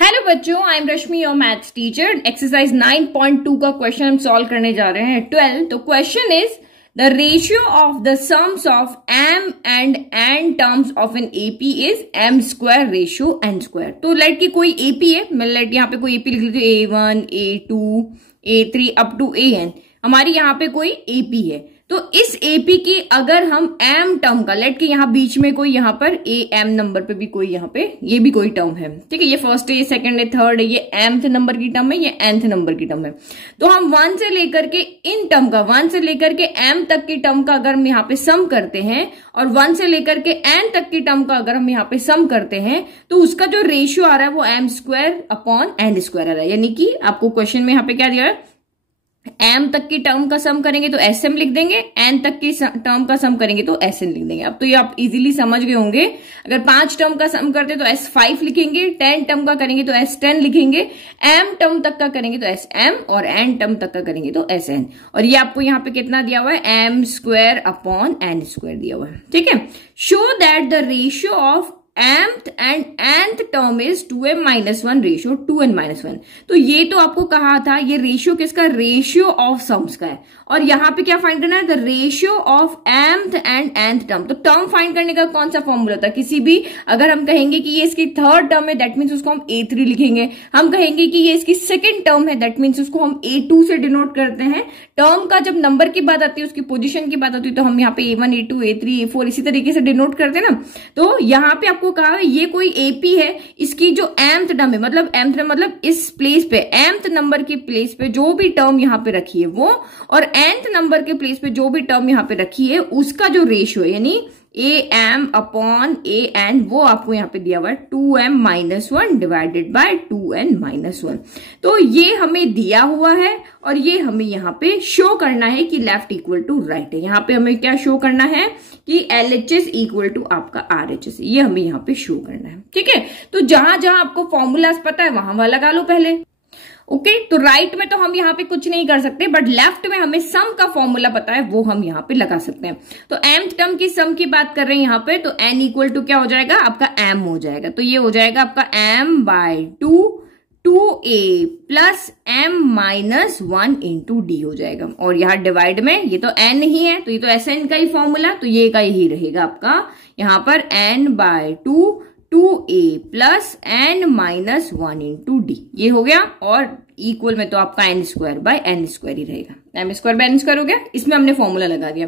Hello बच्चों, I am Rashmi your maths teacher. Exercise 9.2 का question हम सॉल्व करने जा रहे हैं 12। तो question is the ratio of the sums of m and n terms of an AP is m square ratio n square. तो late की कोई एपी है, मैं लेट यहाँ पे कोई एपी लिख लेते A1 A2 A3 up to AN। हमारी यहाँ पे कोई एपी है, तो इस एपी की अगर हम m टर्म का लेट के यहाँ बीच में कोई यहाँ पर am नंबर पे भी कोई यहाँ पे ये भी कोई टर्म है, ठीक है, ये फर्स्ट है, ये सेकंड है, थर्ड है, ये mth नंबर की टर्म है, ये nth नंबर की टर्म है। तो हम 1 से लेकर के इन टर्म का 1 से लेकर के m तक की टर्म का अगर हम यहाँ पे सम करते हैं और 1 से लेकर के n तक की टर्म का अगर हम यहाँ पे सम करते हैं तो उसका जो रेशियो आ रहा है वो m square upon n square आ रहा है। यानी कि आपको क्वेश्चन में यहाँ पे क्या दिया है, m तक की टर्म का सम करेंगे तो sm लिख देंगे, n तक की टर्म का सम करेंगे तो sn लिख देंगे। अब तो ये आप इजीली समझ गए होंगे। अगर 5 टर्म का सम करते तो s5 लिखेंगे, 10 टर्म का करेंगे तो s10 लिखेंगे, m टर्म तक का करेंगे तो sm और n टर्म तक का करेंगे तो sn। और ये आपको यहाँ पे कितना दिया हुआ है, m square upon n square दिया हुआ है, ठीक है। Show that the ratio of mth and nth term is 2m minus 1 ratio 2n minus 1। तो ये तो आपको कहा था, ये रेशियो किसका, रेशियो ऑफ सम्स का है। और यहाँ पे क्या फाइंड करना है, the ratio of mth and nth term. तो टर्म फाइंड करने का कौन सा फॉर्मूला था, किसी भी अगर हम कहेंगे कि ये इसकी थर्ड टर्म है दैट मीन्स उसको हम A3 लिखेंगे, हम कहेंगे कि ये इसकी सेकंड टर्म है दैट मीन्स उसको हम A2 से डिनोट करते हैं। टर्म का जब नंबर की बात आती है, उसकी पोजीशन की बात आती है तो हम यहाँ पे A1 A2 A3 A4 इसी तरीके से डिनोट करते हैं ना। तो यहाँ पे आपको कहा है ये कोई एपी है, इसकी जो mth टर्म है मतलब mth टर्म मतलब इस प्लेस पे mth नंबर की प्लेस पे जो भी टर्म यहाँ पे रखी है वो, और nth नंबर के प्लेस पे जो भी टर्म यहाँ पे रखी है उसका जो रेशियो है यानी am अपॉन an वो आपको यहाँ पे दिया हुआ है 2m minus 1 divided by 2n minus 1। तो ये हमें दिया हुआ है और ये हमें यहाँ पे शो करना है कि लेफ्ट इक्वल टू राइट है। यहाँ पे हमें क्या शो करना है कि LHS इक्वल टू आपका RHS, ये हमें यहाँ पे शो करना है, ठीक है। तो जहां जहां आपको फॉर्मूलाज पता है वहां वहां लगा लो पहले, ओके। तो राइट में तो हम यहाँ पे कुछ नहीं कर सकते, बट लेफ्ट में हमें सम का फॉर्मूला पता है वो हम यहाँ पे लगा सकते हैं। तो mth टर्म की सम की बात कर रहे हैं यहाँ पे, तो n इक्वल टू क्या हो जाएगा, आपका m हो जाएगा। तो ये हो जाएगा आपका m by 2a plus m minus 1 into D हो जाएगा। और यहाँ डिवाइड में ये तो n ही है तो ये तो Sn का ही फॉर्मूला, तो ये का यही रहेगा आपका यहाँ पर n by 2a plus n minus 1 into D, ये हो गया। और इक्वल में तो आपका n square by n square ही रहेगा, m square by n square हो गया। इसमें हमने फॉर्मूला लगा दिया।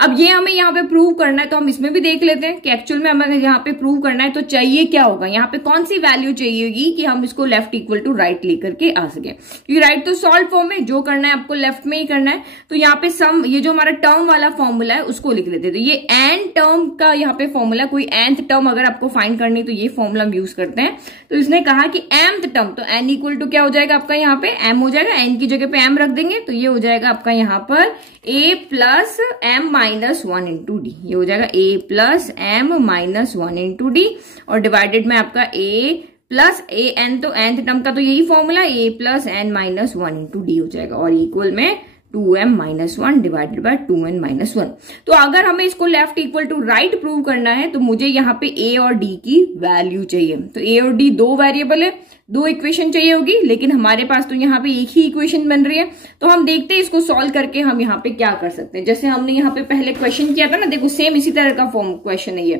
अब ये हमें यहाँ पे प्रूव करना है तो हम इसमें भी देख लेते हैं कि एक्चुअल में हमें यहाँ पे प्रूव करना है तो चाहिए क्या होगा, यहाँ पे कौन सी वैल्यू चाहिएगी कि हम इसको लेफ्ट इक्वल टू राइट लेकर के आ सके। क्योंकि राइट तो सॉल्व फॉर्म में जो करना है आपको लेफ्ट में ही करना है। तो यहाँ पे सम, ये जो हमारा टर्म वाला फॉर्मूला है उसको लिख लेते हैं। तो ये n टर्म का यहाँ पे फॉर्मूला, कोई nth टर्म अगर आपको फाइंड करनी तो ये फॉर्मूला हम यूज करते हैं। तो इसने कहा कि mth टर्म, तो n इक्वल टू क्या हो जाएगा आपका यहाँ पे m हो जाएगा, n की जगह पे m रख देंगे तो ये हो जाएगा आपका यहाँ पर a plus m minus 1 into D, ये हो जाएगा a plus m minus 1 into D. और डिवाइडेड में आपका a प्लस a n, तो nth टर्म का तो यही formula a plus n minus 1 into D हो जाएगा। और इक्वल में 2m minus 1 divided by 2n minus 1। तो अगर हमें इसको left equal to right prove करना है तो मुझे यहाँ पे a और d की वैल्यू चाहिए। तो a और d दो वेरिएबल है, दो इक्वेशन चाहिए होगी, लेकिन हमारे पास तो यहाँ पे एक ही इक्वेशन बन रही है। तो हम देखते हैं इसको सॉल्व करके हम यहाँ पे क्या कर सकते हैं। जैसे हमने यहाँ पे पहले क्वेश्चन किया था ना, देखो सेम इसी तरह का फॉर्म क्वेश्चन है ये,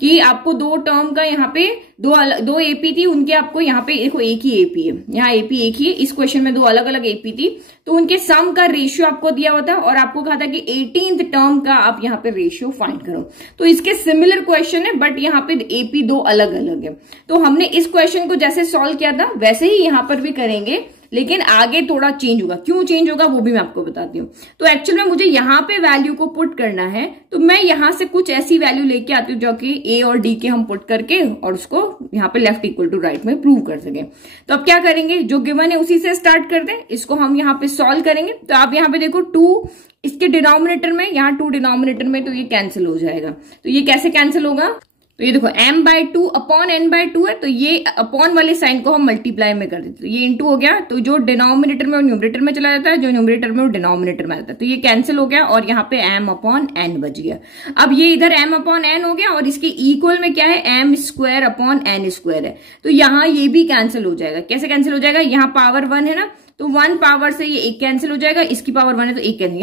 कि आपको दो टर्म का यहाँ पे दो एपी थी, उनके आपको यहाँ पे देखो एक ही एपी है, यहाँ एपी एक ही है, इस क्वेश्चन में दो अलग अलग एपी थी, तो उनके सम का रेशियो आपको दिया हुआ था और आपको कहा था कि 18th टर्म का आप यहाँ पे रेशियो फाइंड करो। तो इसके सिमिलर क्वेश्चन है बट यहाँ पे एपी दो अलग अलग है। तो हमने इस क्वेश्चन को जैसे सॉल्व किया था वैसे ही यहाँ पर भी करेंगे, लेकिन आगे थोड़ा चेंज होगा। क्यों चेंज होगा वो भी मैं आपको बताती हूँ। तो एक्चुअल में मुझे यहाँ पे वैल्यू को पुट करना है, तो मैं यहाँ से कुछ ऐसी वैल्यू लेके आती हूँ जो कि a और d के हम पुट करके और उसको यहाँ पे लेफ्ट इक्वल टू राइट में प्रूव कर सके। तो अब क्या करेंगे, जो गिवन है उसी से स्टार्ट करते हैं, इसको हम यहाँ पे सॉल्व करेंगे। तो आप यहाँ पे देखो 2 इसके डिनोमिनेटर में, यहाँ 2 डिनोमिनेटर में, तो ये कैंसिल हो जाएगा। तो ये कैसे कैंसिल होगा, तो ये देखो m/2 अपॉन n/2 है, तो ये अपॉन वाले साइन को हम मल्टीप्लाई में कर देते, तो ये इंटू हो गया, तो जो डिनोमिनेटर में वो न्यूमरेटर में चला जाता है, जो न्यूमरेटर में वो डिनोमिनेटर में आता है, तो ये कैंसिल हो गया और यहाँ पे m/n बच गया। अब ये इधर m/n हो गया और इसके इक्वल में क्या है, m² है, तो यहाँ ये भी कैंसिल हो जाएगा। कैसे कैंसिल हो जाएगा, यहाँ पावर 1 है ना, तो 1 पावर से ये एक कैंसिल हो जाएगा, इसकी पावर 1 है तो एक कैंसिल,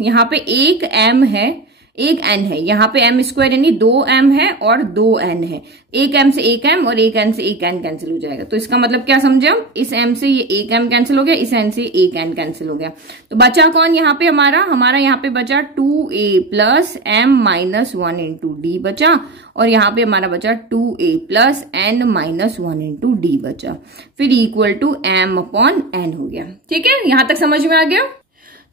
यहाँ पे एक m है एक n है, यहाँ पे m² यानी 2m है और 2n है, एक m से एक m और एक n से एक n कैंसिल हो जाएगा। तो इसका मतलब क्या समझे हम, इस m से ये एक m कैंसिल हो गया, इस n से एक n कैंसिल हो गया, तो बचा कौन यहाँ पे हमारा यहाँ पे बचा 2a plus m minus 1 into D बचा, और यहाँ पे हमारा बचा 2a plus n minus 1 into D बचा, फिर इक्वल टू m/n हो गया। ठीक है, यहां तक समझ में आ गया।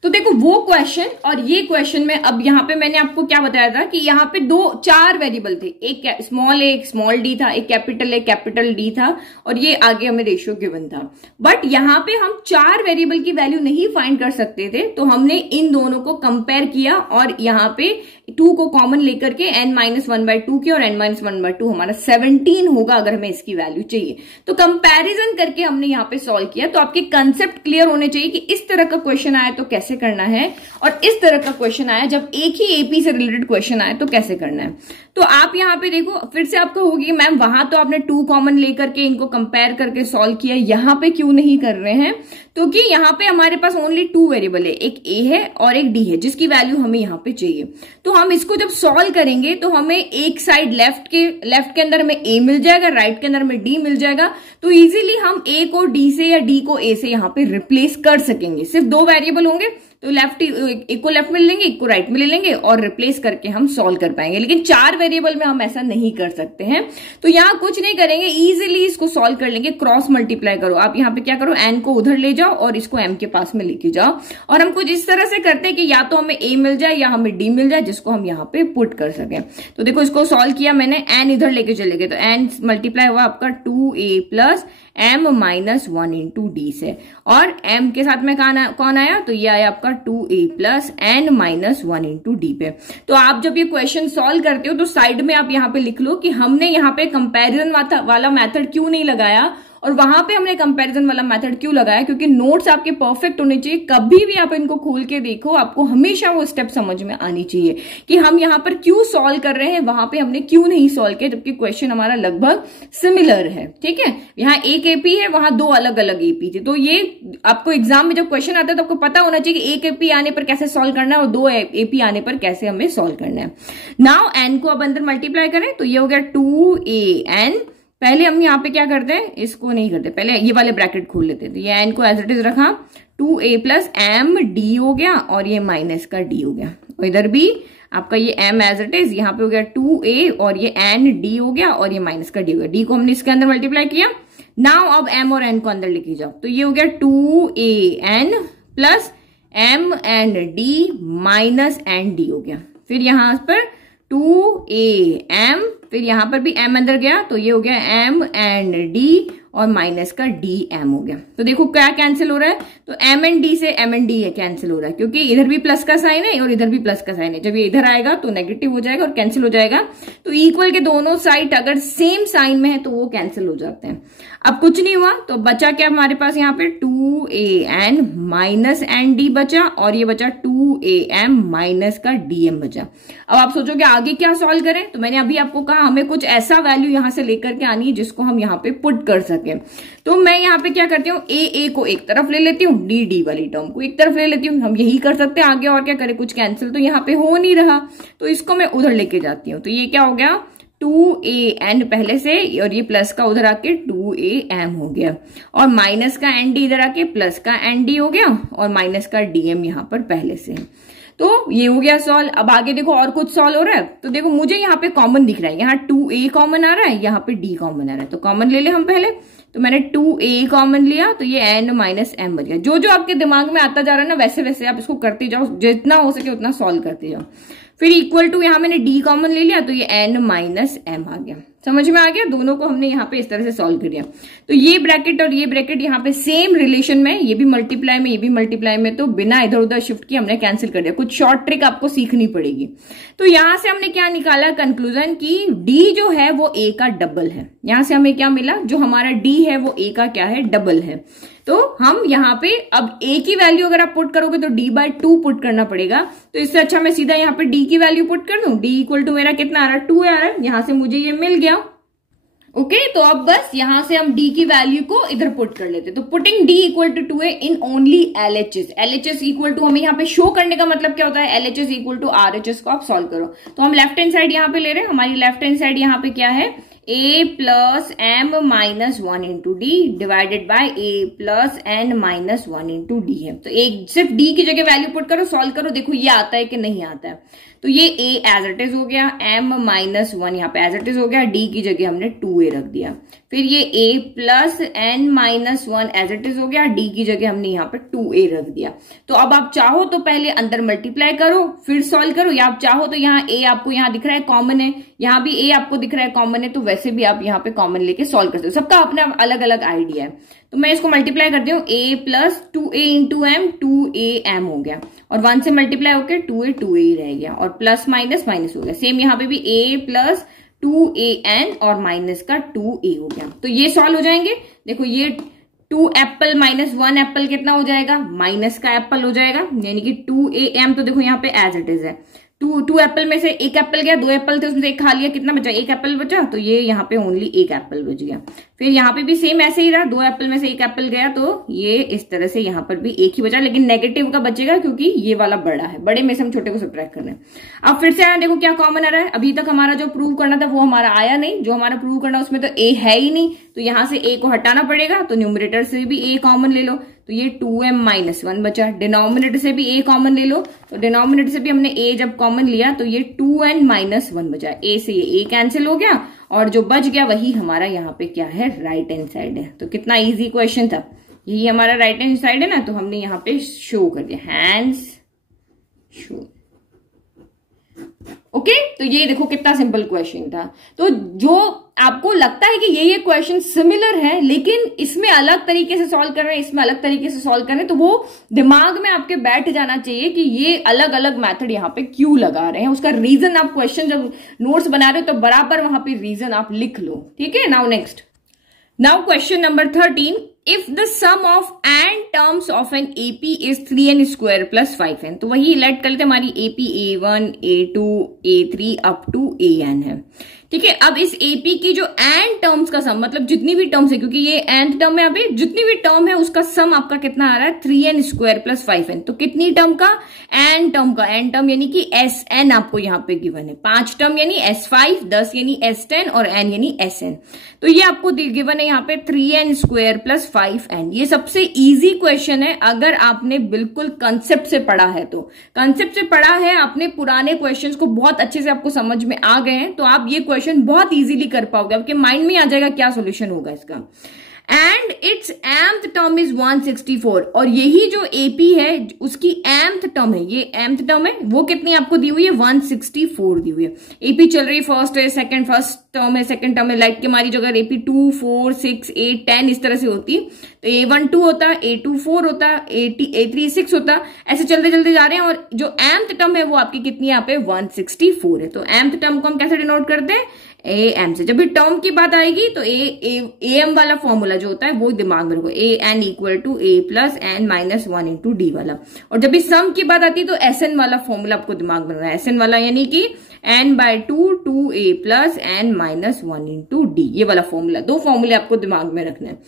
तो देखो वो क्वेश्चन और ये क्वेश्चन में अब यहाँ पे मैंने आपको क्या बताया था कि यहाँ पे 4 वेरिएबल थे, एक स्मॉल डी था, एक कैपिटल डी था, और ये आगे हमें रेशियो गिवन था। बट यहाँ पे हम 4 वेरिएबल की वैल्यू नहीं फाइंड कर सकते थे, तो हमने इन दोनों को कंपेयर किया और यहाँ पे 2 को कॉमन लेकर के n-1/2 किया, और n-1/2 हमारा 17 होगा अगर हमें इसकी वैल्यू चाहिए। तो कंपैरिजन करके हमने यहाँ पे सॉल्व किया। तो आपके कंसेप्ट क्लियर होने चाहिए कि इस तरह का क्वेश्चन आया तो कैसे करना है, और इस तरह का क्वेश्चन आया जब एक ही एपी से रिलेटेड क्वेश्चन आया तो कैसे करना है। तो आप यहाँ पे देखो, फिर से आप कहोगे मैम वहां तो आपने 2 कॉमन लेकर के इनको कंपेयर करके सॉल्व किया, यहाँ पे क्यों नहीं कर रहे हैं, क्योंकि यहाँ पे हमारे पास ओनली 2 वेरिएबल है, एक a है और एक d है, जिसकी वैल्यू हमें यहाँ पे चाहिए। तो हम इसको जब सॉल्व करेंगे तो हमें एक साइड लेफ्ट के अंदर हमें a मिल जाएगा, राइट के अंदर हमें d मिल जाएगा, तो इजीली हम a को d से या d को a से यहाँ पे रिप्लेस कर सकेंगे। सिर्फ 2 वेरिएबल होंगे तो एक को लेफ्ट में ले लेंगे, एक को राइट में ले लेंगे और रिप्लेस करके हम सॉल्व कर पाएंगे। लेकिन 4 वेरिएबल में हम ऐसा नहीं कर सकते हैं, तो यहाँ कुछ नहीं करेंगे, इजीली इसको सॉल्व कर लेंगे। क्रॉस मल्टीप्लाई करो, आप यहाँ पे क्या करो, n को उधर ले जाओ और इसको m के पास में लेके जाओ, और हम कुछ इस तरह से करते हैं कि या तो हमें a मिल जाए या हमें d मिल जाए, जिसको हम यहाँ पे पुट कर सके। तो देखो इसको सॉल्व किया मैंने, n इधर लेके चले गए, तो n मल्टीप्लाई हुआ आपका 2a plus m-1 into D से, और m के साथ में कौन आया, तो ये आया आपका 2a plus n-1 into D पे। तो आप जब ये क्वेश्चन सॉल्व करते हो तो साइड में आप यहाँ पे लिख लो कि हमने यहाँ पे कंपैरिजन वाला मेथड क्यों नहीं लगाया, और वहां पे हमने कंपैरिजन वाला मेथड क्यों लगाया, क्योंकि नोट्स आपके परफेक्ट होने चाहिए। कभी भी आप इनको खोल के देखो, आपको हमेशा वो स्टेप समझ में आनी चाहिए कि हम यहाँ पर क्यों सॉल्व कर रहे हैं, वहां पे हमने क्यों नहीं सॉल्व किया, जबकि क्वेश्चन हमारा लगभग सिमिलर है। ठीक है, यहाँ एक एपी है, वहां 2 अलग अलग एपी थे, तो ये आपको एग्जाम में जब क्वेश्चन आता है तो आपको पता होना चाहिए कि एक एपी आने पर कैसे सॉल्व करना है और 2 एपी आने पर कैसे हमें सॉल्व करना है। नाउ एन को अब अंदर मल्टीप्लाई करें, तो ये हो गया 2an। पहले हम यहाँ पे क्या करते हैं, इसको नहीं करते, पहले ये वाले ब्रैकेट खोल लेते हैं। तो ये n को एज इट इज रखा, 2a प्लस m/d हो गया, और ये माइनस का d हो गया, और इधर भी आपका ये m एज इट इज, यहाँ पे हो गया 2a और ये n/d हो गया, और ये माइनस का d हो गया। d को हमने इसके अंदर मल्टीप्लाई किया। नाउ अब m और n को अंदर लेके जाओ, तो ये हो गया 2an plus m/d minus n/d हो गया। फिर यहाँ पर 2am, फिर यहां पर भी m अंदर गया, तो ये हो गया m/d और माइनस का dm हो गया। तो देखो क्या कैंसिल हो रहा है, तो m/d से m/d है कैंसिल हो रहा है, क्योंकि इधर भी प्लस का साइन है और इधर भी प्लस का साइन है। जब ये इधर आएगा तो नेगेटिव हो जाएगा और कैंसिल हो जाएगा। तो इक्वल के दोनों साइड अगर सेम साइन में है तो वो कैंसिल हो जाते हैं। अब कुछ नहीं हुआ, तो बचा क्या हमारे पास यहाँ पे 2an माइनस n/d बचा, और ये बचा 2am माइनस का dm बचा। अब आप सोचोगे आगे क्या सॉल्व करें, तो मैंने अभी आपको कहा हमें कुछ ऐसा वैल्यू यहां से लेकर के आनी है जिसको हम यहाँ पे पुट कर सके। तो मैं यहाँ पे क्या करती हूँ, a को एक तरफ ले लेती हूँ, d वाली टर्म को एक तरफ ले लेती हूँ। हम यही कर सकते हैं, आगे और क्या करें, कुछ कैंसिल तो यहाँ पे हो नहीं रहा, तो इसको मैं उधर लेके जाती हूँ। तो ये क्या हो गया, 2an पहले से, और ये प्लस का उधर आके 2am हो गया, और माइनस का n/d इधर आके प्लस का n/d हो गया, और माइनस का dm यहाँ पर पहले से। तो ये हो गया सॉल्व। अब आगे देखो और कुछ सॉल्व हो रहा है, तो देखो मुझे यहाँ पे कॉमन दिख रहा है, यहाँ 2a कॉमन आ रहा है, यहाँ पे d कॉमन आ रहा है, तो कॉमन ले ले हम पहले। तो मैंने 2a कॉमन लिया, तो ये n माइनस m बन गया। जो जो आपके दिमाग में आता जा रहा है ना, वैसे वैसे आप इसको करते जाओ, जितना हो सके उतना सॉल्व करते जाओ। फिर इक्वल टू यहाँ मैंने d कॉमन ले लिया, तो ये n माइनस m आ गया। समझ में आ गया, दोनों को हमने यहाँ पे इस तरह से सॉल्व कर दिया। तो ये ब्रैकेट और ये ब्रैकेट यहाँ पे सेम रिलेशन में, ये भी मल्टीप्लाई में, ये भी मल्टीप्लाई में, तो बिना इधर उधर शिफ्ट किए हमने कैंसिल कर दिया। कुछ शॉर्ट ट्रिक आपको सीखनी पड़ेगी। तो यहां से हमने क्या निकाला कंक्लूजन की डी जो है वो ए का डबल है। यहां से हमें क्या मिला, जो हमारा डी है वो ए का क्या है, डबल है। तो हम यहाँ पे अब ए की वैल्यू अगर आप पुट करोगे तो d/2 पुट करना पड़ेगा। तो इससे अच्छा मैं सीधा यहाँ पे d की वैल्यू पुट कर दूं। d इक्वल टू मेरा कितना आ रहा है, 2 आ रहा है। यहां से मुझे ये मिल गया। ओके, तो अब बस यहां से हम d की वैल्यू को इधर पुट कर लेते। तो putting d equal to 2 in only LHS। LHS equal to हमें यहाँ पे शो करने का मतलब क्या होता है, LHS इक्वल टू RHS को आप सॉल्व करो। तो हम लेफ्ट हैंड साइड यहाँ पे ले रहे हैं। हमारी लेफ्ट हैंड साइड यहाँ पे क्या है, a plus m minus 1 into D divided by a plus n minus 1 into D है। तो एक सिर्फ d की जगह वैल्यू पुट करो, सॉल्व करो, देखो ये आता है कि नहीं आता है। तो ये a एज इट इज हो गया, m माइनस 1 यहाँ पे एज इट इज हो गया, d की जगह हमने 2a रख दिया। फिर ये a plus n minus 1 as it is हो गया, d की जगह हमने यहाँ पे 2a रख दिया। तो अब आप चाहो तो पहले अंदर मल्टीप्लाई करो फिर सॉल्व करो, या आप चाहो तो यहाँ a आपको यहाँ दिख रहा है कॉमन है, यहाँ भी a आपको दिख रहा है कॉमन है, तो वैसे भी आप यहाँ पे कॉमन लेके सॉल्व कर सकते हो। सबका अपना अलग अलग आइडिया है। तो मैं इसको मल्टीप्लाई करती हूँ, a plus 2a into m, 2am हो गया, और 1 से मल्टीप्लाई होकर 2a ही रह गया, और प्लस माइनस माइनस हो गया। सेम यहाँ पे भी a प्लस 2an और माइनस का 2a हो गया। तो ये सॉल्व हो जाएंगे। देखो ये 2 एप्पल माइनस 1 एप्पल कितना हो जाएगा, माइनस का एप्पल हो जाएगा, यानी कि 2am। तो देखो यहाँ पे एज इट इज है, 2 एप्पल में से एक एप्पल गया, 2 एप्पल थे उसमें से एक खा लिया, कितना बचा, एक एप्पल बचा। तो ये यहाँ पे ओनली एक एप्पल बच गया। फिर यहाँ पे भी सेम ऐसे ही रहा, 2 एप्पल में से एक एप्पल गया, तो ये इस तरह से यहाँ पर भी एक ही बचा, लेकिन नेगेटिव का बचेगा क्योंकि ये वाला बड़ा है, बड़े में से हम छोटे को सब्ट्रैक्ट कर रहे हैं। अब फिर से आया, देखो क्या कॉमन आ रहा है। अभी तक हमारा जो प्रूव करना था वो हमारा आया नहीं, जो हमारा प्रूव करना उसमें तो a है ही नहीं, तो यहाँ से a को हटाना पड़ेगा। तो न्यूमरेटर से भी a कॉमन ले लो, तो ये 2m माइनस 1 बचा। डिनोमिनेटर से भी a कॉमन ले लो, तो डिनोमिनेटर से भी हमने a जब कॉमन लिया तो ये 2n माइनस 1 बचा। a से ये a कैंसिल हो गया, और जो बच गया वही हमारा यहाँ पे क्या है, राइट हैंड साइड है। तो कितना इजी क्वेश्चन था, यही हमारा राइट हैंड साइड है ना। तो हमने यहाँ पे शो कर दिया, हैंड्स शो। ओके, तो ये देखो कितना सिंपल क्वेश्चन था। तो जो आपको लगता है कि ये क्वेश्चन सिमिलर है लेकिन इसमें अलग तरीके से सॉल्व कर रहे हैं, इसमें अलग तरीके से सॉल्व कर रहे हैं, तो वो दिमाग में आपके बैठ जाना चाहिए कि ये अलग अलग मेथड यहाँ पे क्यों लगा रहे हैं। उसका रीजन आप क्वेश्चन जब नोट्स बना रहे हो तो बराबर वहां पे रीजन आप लिख लो। ठीक है, now next, now question number 13, if the sum of n terms of an AP is 3n square plus 5n। तो वही लेट कर लेते, हमारी AP A1 A2 A3 up to AN है। ठीक है, अब इस AP की जो n टर्म्स का सम, मतलब जितनी भी टर्म्स है, क्योंकि ये nth टर्म है, अभी जितनी भी टर्म है उसका सम आपका कितना आ रहा है, 3n स्क्वायर प्लस 5n। तो कितनी टर्म का, n टर्म का, n टर्म यानी कि Sn आपको यहाँ पे गिवन है, 5 टर्म यानी S5, 10 यानी S10 और n यानी Sn। तो ये आपको गिवन है यहाँ पे 3n स्क्वायर प्लस 5n। ये सबसे इजी क्वेश्चन है अगर आपने बिल्कुल कंसेप्ट से पढ़ा है। तो कंसेप्ट से पढ़ा है आपने, पुराने क्वेश्चंस को बहुत अच्छे से आपको समझ में आ गए हैं, तो आप ये क्वेश्चन बहुत इजीली कर पाओगे, आपके माइंड में आ जाएगा क्या सॉल्यूशन होगा इसका। And it's mth term is 164, और यही जो AP है उसकी mth टर्म है, ये mth टर्म है, वो कितनी आपको दी हुई है, 164 दी हुई है। AP चल रही है फर्स्ट है, सेकंड, फर्स्ट टर्म है, सेकंड टर्म है, लाइक की हमारी जो अगर AP 2 4 6 8 10 इस तरह से होती, तो A1 2 होता, A2 4 होता, A3 6 होता, ऐसे चलते चलते जा रहे हैं। और जो mth टर्म है वो आपकी कितनी यहाँ पे 164 है। तो mth टर्म को हम कैसे डिनोट करते हैं, am से। जब भी टर्म की बात आएगी तो am वाला फॉर्मूला जो होता है वो दिमाग में रखो, an equal to a plus n minus 1 into D वाला। और जब भी सम की बात आती है तो sn वाला फॉर्मूला आपको दिमाग में रखना है, sn वाला यानी कि n/2 2a plus n minus 1 into D, ये वाला फॉर्मूला, 2 फॉर्मूले आपको दिमाग में रखना है।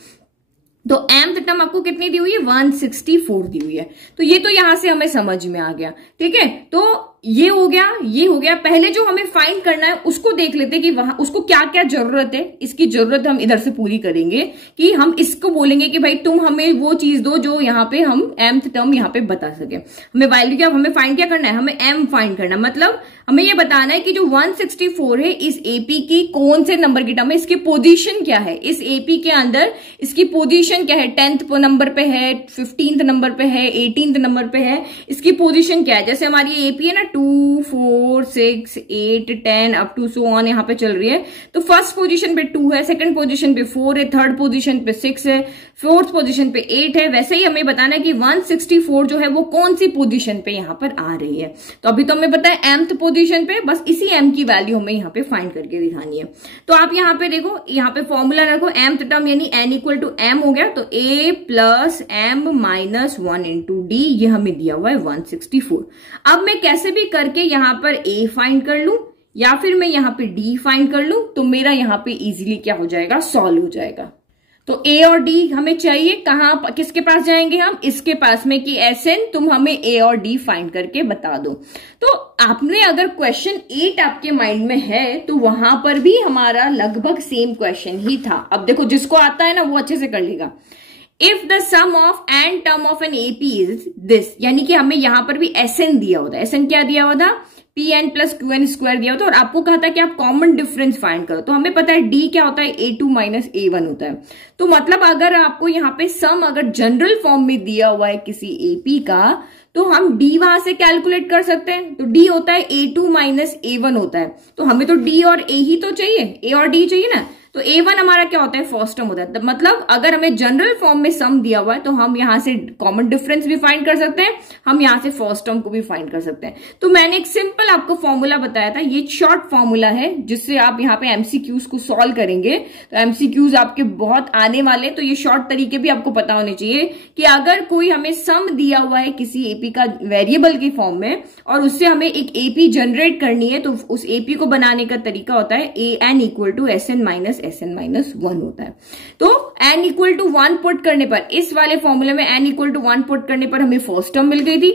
तो mth टर्म आपको कितनी दी हुई है, 164 दी हुई है। तो ये तो यहां से हमें समझ में आ गया। ठीक है, तो ये हो गया, ये हो गया। पहले जो हमें फाइंड करना है उसको देख लेते कि वहां उसको क्या क्या जरूरत है। इसकी जरूरत हम इधर से पूरी करेंगे कि हम इसको बोलेंगे कि भाई तुम हमें वो चीज दो जो यहाँ पे हम mth टर्म यहाँ पे बता सके। हमें वैल्यू क्या, हमें फाइंड क्या करना है, हमें m फाइंड करना है। मतलब हमें ये बताना है कि जो 164 है इस AP की कौन से नंबर की टर्म है, इसकी पोजीशन क्या है, इस AP के अंदर इसकी पोजीशन क्या है, 10th नंबर पे है, 15th नंबर पे है, 18th नंबर पे है, इसकी पोजीशन क्या है। जैसे हमारी AP है ना 2 4 6 8 10 अप टू सो ऑन यहाँ पे चल रही है। तो फर्स्ट पोजीशन पे 2 है, सेकंड पोजीशन पे 4 है, थर्ड पोजीशन पे 6 है, फोर्थ पोजीशन पे 8 है। वैसे ही हमें बताना है कि 164 जो है वो कौन सी पोजीशन पे यहाँ पर आ रही है। तो अभी तो हमें पता है mth पोजीशन पे, बस इसी m की वैल्यू हमें यहाँ पे फाइंड करके दिखानी है। तो आप यहाँ पे देखो, यहाँ पे फॉर्मूला रखो, mth टर्म यानी n इक्वल टू m हो गया, तो a plus m minus 1 into D, ये हमें दिया हुआ है 164। अब मैं कैसे भी करके यहाँ पर a फाइंड कर लूं या फिर मैं यहाँ पे d फाइंड कर लूं, तो मेरा यहाँ पे इजीली क्या हो जाएगा, सॉल्व हो जाएगा। तो a और d हमें चाहिए, कहां, किसके पास जाएंगे हम, इसके पास में कि Sn तुम हमें a और d फाइंड करके बता दो। तो आपने अगर क्वेश्चन 8 आपके माइंड में है तो वहां पर भी हमारा लगभग सेम क्वेश्चन ही था। अब देखो, जिसको आता है ना वो अच्छे से कर लेगा। If the sum of N term of an AP is this, यानी कि हमें यहां पर भी Sn दिया होता है। Sn क्या दिया हुआ था, pn प्लस qn स्क्वायर दिया होता है, और आपको कहा था कि आप कॉमन डिफरेंस फाइंड करो। तो हमें पता है d क्या होता है, a2 माइनस a1 होता है। तो मतलब अगर आपको यहाँ पे सम अगर जनरल फॉर्म में दिया हुआ है किसी एपी का, तो हम d वहां से कैलकुलेट कर सकते हैं। तो d होता है a2 माइनस a1 होता है। तो हमें तो d और a ही तो चाहिए, a और d चाहिए ना। तो a1 हमारा क्या होता है, फर्स्ट टर्म होता है। मतलब अगर हमें जनरल फॉर्म में सम दिया हुआ है तो हम यहां से कॉमन डिफरेंस भी फाइंड कर सकते हैं, हम यहां से फर्स्ट टर्म को भी फाइंड कर सकते हैं। तो मैंने एक सिंपल आपको फॉर्मूला बताया था, ये शॉर्ट फॉर्मूला है जिससे आप यहाँ पे एमसीक्यूज को सॉल्व करेंगे। तो एमसीक्यूज आपके बहुत आने वाले, तो ये शॉर्ट तरीके भी आपको पता होने चाहिए कि अगर कोई हमें सम दिया हुआ है किसी एपी का वेरिएबल के फॉर्म में और उससे हमें एक एपी जनरेट करनी है, तो उस एपी को बनाने का तरीका होता है an equal to Sn minus Sn minus 1 होता है। तो n इक्वल टू 1 पुट करने पर, इस वाले फॉर्मूले में n इक्वल टू 1 पुट करने पर हमें फर्स्ट टर्म मिल गई थी।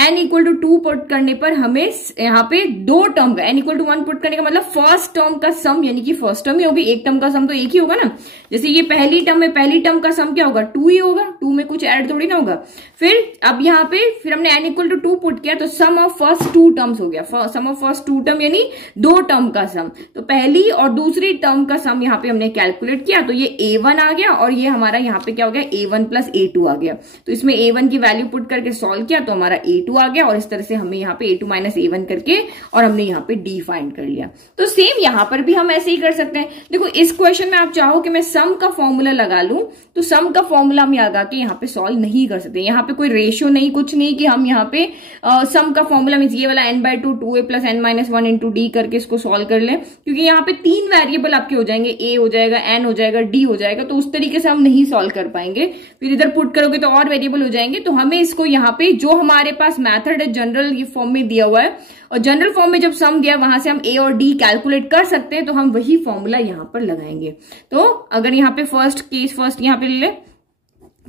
n इक्वल टू 2 पुट करने पर हमें यहाँ पे दो टर्म का, n इक्वल टू 1 पुट करने का मतलब फर्स्ट टर्म का सम, यानी कि फर्स्ट टर्म ही होगी, एक टर्म का सम तो एक ही होगा ना। जैसे ये पहली टर्म है, पहली टर्म का सम क्या होगा, 2 ही होगा, 2 में कुछ ऐड थोड़ी ना होगा। फिर अब यहाँ पे फिर हमने n इक्वल टू 2 पुट किया, तो सम ऑफ फर्स्ट 2 टर्म्स हो गया, सम ऑफ फर्स्ट 2 टर्म यानी दो टर्म का सम। तो पहली और दूसरी टर्म का सम यहाँ पे हमने कैलकुलेट किया, तो ये a1 आ गया और ये हमारा यहाँ पे क्या हो गया, a1 प्लस a2 आ गया। तो इसमें a1 की वैल्यू पुट करके सॉल्व किया तो हमारा a2 आ गया, और इस तरह से हमें यहाँ पे a2 माइनस a1 करके और हमने यहाँ पे d फाइंड कर लिया। तो सेम यहाँ पर भी हम ऐसे ही कर सकते हैं। देखो, इस क्वेश्चन में आप चाहो कि मैं सम का फॉर्मूला लगा लूं, तो सम का फॉर्मूला हम लगा के यहाँ पे सॉल्व नहीं कर सकते। यहाँ पे कोई रेशियो नहीं, कुछ नहीं कि हम यहाँ पे सम का फॉर्मूला मींस ये वाला n/2 2a plus n minus 1 into D करके इसको सॉल्व कर ले, क्योंकि यहाँ पे 3 वेरिएबल आपके हो जाएंगे, a हो जाएगा, n हो जाएगा, d हो जाएगा। तो उस तरीके से हम नहीं सॉल्व कर पाएंगे। फिर इधर पुट करोगे तो और वेरिएबल हो जाएंगे। तो हमें इसको यहाँ पे जो हमारे पास मैथड है जनरल ये फॉर्म में दिया हुआ है, और जनरल फॉर्म में जब सम दिया वहां से हम a और d कैलकुलेट कर सकते हैं, तो हम वही फॉर्मूला यहाँ पर लगाएंगे। तो अगर यहाँ पे फर्स्ट केस फर्स्ट यहाँ पे ले,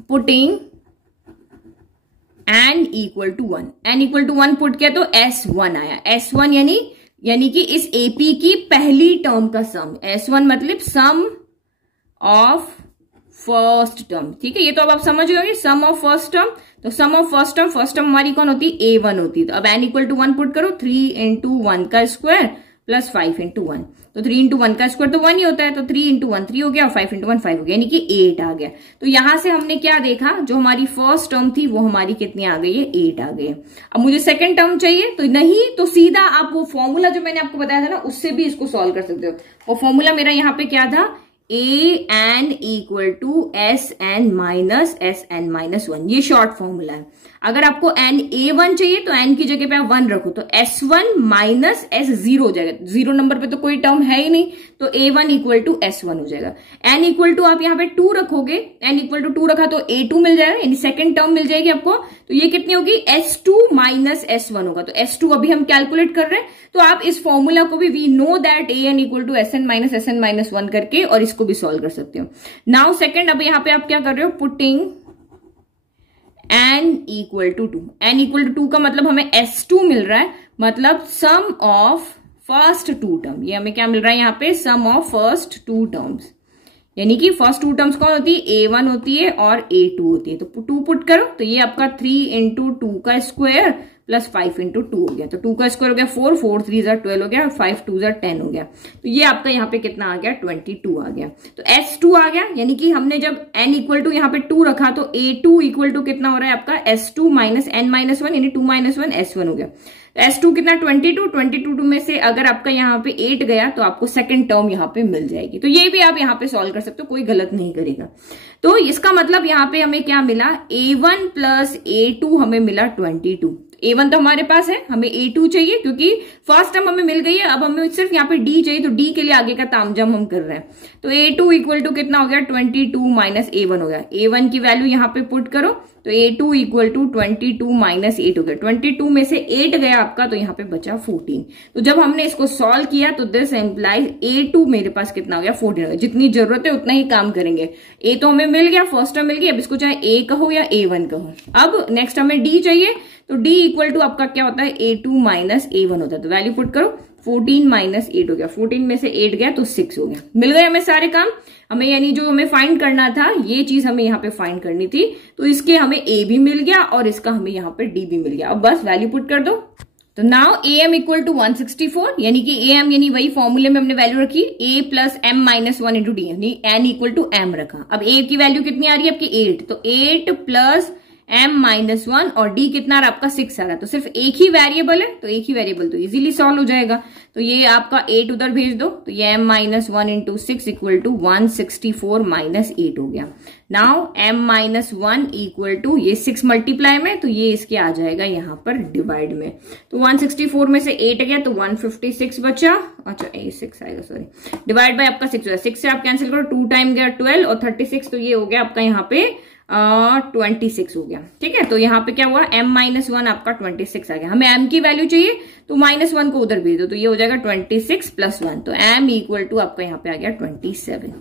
putting n equal to 1, n equal to 1 put किया तो S1 आया। S1 यानी कि इस AP की पहली टर्म का सम, S1 मतलब सम ऑफ फर्स्ट टर्म। ठीक है, ये तो अब आप समझ गए, सम ऑफ फर्स्ट टर्म। तो सम ऑफ फर्स्ट टर्म हमारी कौन होती है, a1 होती है। तो अब n इक्वल टू 1 पुट करो, 3 इंटू 1 का स्क्वायर प्लस 5 इंटू 1। तो 3 इंटू 1 का स्क्वायर तो 1 ही होता है, तो 3 इंटू 1 3 हो गया और 5 इंटू 1 5 हो गया, यानी कि 8 आ गया। तो यहां से हमने क्या देखा, जो हमारी फर्स्ट टर्म थी वो हमारी कितनी आ गई है, 8 आ गई है। अब मुझे सेकंड टर्म चाहिए, तो नहीं तो सीधा आप वो फॉर्मूला जो मैंने आपको बताया था ना, उससे भी इसको सॉल्व कर सकते हो। वो फॉर्मूला मेरा यहाँ पे क्या था, an equal to Sn minus Sn minus 1, ये शॉर्ट फॉर्मूला है। अगर आपको n a1 चाहिए तो n की जगह पे आप 1 रखो, तो S1 माइनस S0 हो जाएगा। 0 नंबर पे तो कोई टर्म है ही नहीं, तो a1 इक्वल टू S1 हो जाएगा। n इक्वल टू आप यहाँ पे 2 रखोगे, n इक्वल टू 2 रखा तो a2 मिल जाएगा, यानी सेकंड टर्म मिल जाएगी आपको। तो ये कितनी होगी, S2 माइनस S1 होगा। तो S2 अभी हम कैलकुलेट कर रहे हैं, तो आप इस फॉर्मूला को भी we know that an equal to Sn minus 1 करके और इसको भी सॉल्व कर सकते हो। नाउ सेकंड, अब यहाँ पे आप क्या कर रहे हो, putting n equal to 2। n equal to 2 का मतलब हमें S2 मिल रहा है, मतलब सम ऑफ फर्स्ट 2 टर्म। ये हमें क्या मिल रहा है यहाँ पे, सम ऑफ फर्स्ट 2 टर्म्स, यानी कि फर्स्ट 2 टर्म्स कौन होती है, a1 होती है और a2 होती है। तो 2 पुट करो, तो ये आपका 3 इंटू 2 का स्क्वायर प्लस 5 इंटू 2 हो गया, तो 2 का स्क्वायर हो गया 4, 4 3 जार 12 हो गया, 5 2 जार 10 हो गया। तो ये आपका यहाँ पे कितना आ गया 22 आ गया। तो S2 आ गया, यानी कि हमने जब n इक्वल टू यहाँ पे 2 रखा तो A2 इक्वल टू कितना हो रहा है आपका S2 माइनस n माइनस 1 यानी 2 माइनस 1 S1 हो गया। S2 कितना 22 में से अगर आपका यहाँ पे 8 गया तो आपको सेकंड टर्म यहाँ पे मिल जाएगी। तो ये भी आप यहाँ पे सॉल्व कर सकते हो, कोई गलत नहीं करेगा। तो इसका मतलब यहाँ पे हमें क्या मिला, A1 प्लस A2 हमें मिला 22। A1 तो हमारे पास है, हमें A2 चाहिए क्योंकि फर्स्ट टर्म हमें मिल गई है। अब हमें सिर्फ यहाँ पे D चाहिए, तो D के लिए आगे का तामझाम हम कर रहे हैं। तो A2 इक्वल टू कितना हो गया 22 माइनस A1 हो गया। A1 की वैल्यू यहाँ पे पुट करो तो A2 इक्वल टू 22 माइनस 8 हो गया। 22 में से 8 गया आपका, तो यहाँ पे बचा 14। तो जब हमने इसको सॉल्व किया तो दिस एम्प्लाइज A2 मेरे पास कितना हो गया 14 हो गया। जितनी जरूरत है उतना ही काम करेंगे। A तो हमें मिल गया, फर्स्ट टर्म मिल गई, अब इसको चाहे A कहो या A1 कहो। अब नेक्स्ट हमें D चाहिए, तो D इक्वल टू आपका क्या होता है A2 माइनस A1 होता है। तो वैल्यू पुट करो, 14 माइनस 8 हो गया, 14 में से 8 गया तो 6 हो गया। मिल गए हमें सारे काम। हमें यानी जो हमें फाइंड करना था ये चीज हमें यहाँ पे फाइंड करनी थी, तो इसके हमें A भी मिल गया और इसका हमें यहाँ पे D भी मिल गया। अब बस वैल्यू पुट कर दो। तो नाउ AM इक्वल टू 164, यानी कि AM यानी वही फॉर्मूले में हमने वैल्यू रखी A plus M minus 1 into D, यानी N इक्वल टू M रखा। अब A की वैल्यू कितनी आ रही है आपकी 8, तो 8 प्लस M माइनस 1 और D कितना आ रहा है आपका 6 आ रहा है। तो सिर्फ एक ही वेरिएबल है, तो एक ही वेरिएबल तो इजीली सॉल्व हो जाएगा। तो ये आपका 8 उधर भेज दो, तो ये M minus 1 into 6 equal to 164 minus 8 हो गया। Now M minus 1 equal to ये 6 मल्टीप्लाई में, तो ये इसके आ जाएगा यहाँ पर डिवाइड में। तो 164 में से 8 गया तो 156 बचा, अच्छा 6 आएगा सॉरी, डिवाइड बाय आपका 6 हो गया। 6 से आप कैंसिल करो, 2 टाइम गया 12 और 36, तो ये हो गया आपका यहाँ पे 26 हो गया। ठीक है, तो यहाँ पे क्या हुआ M माइनस 1 आपका 26 आ गया। हमें M की वैल्यू चाहिए तो माइनस 1 को उधर भेज दो, तो ये हो जाएगा 26 प्लस 1, तो M इक्वल टू आपका यहाँ पे आ गया 27।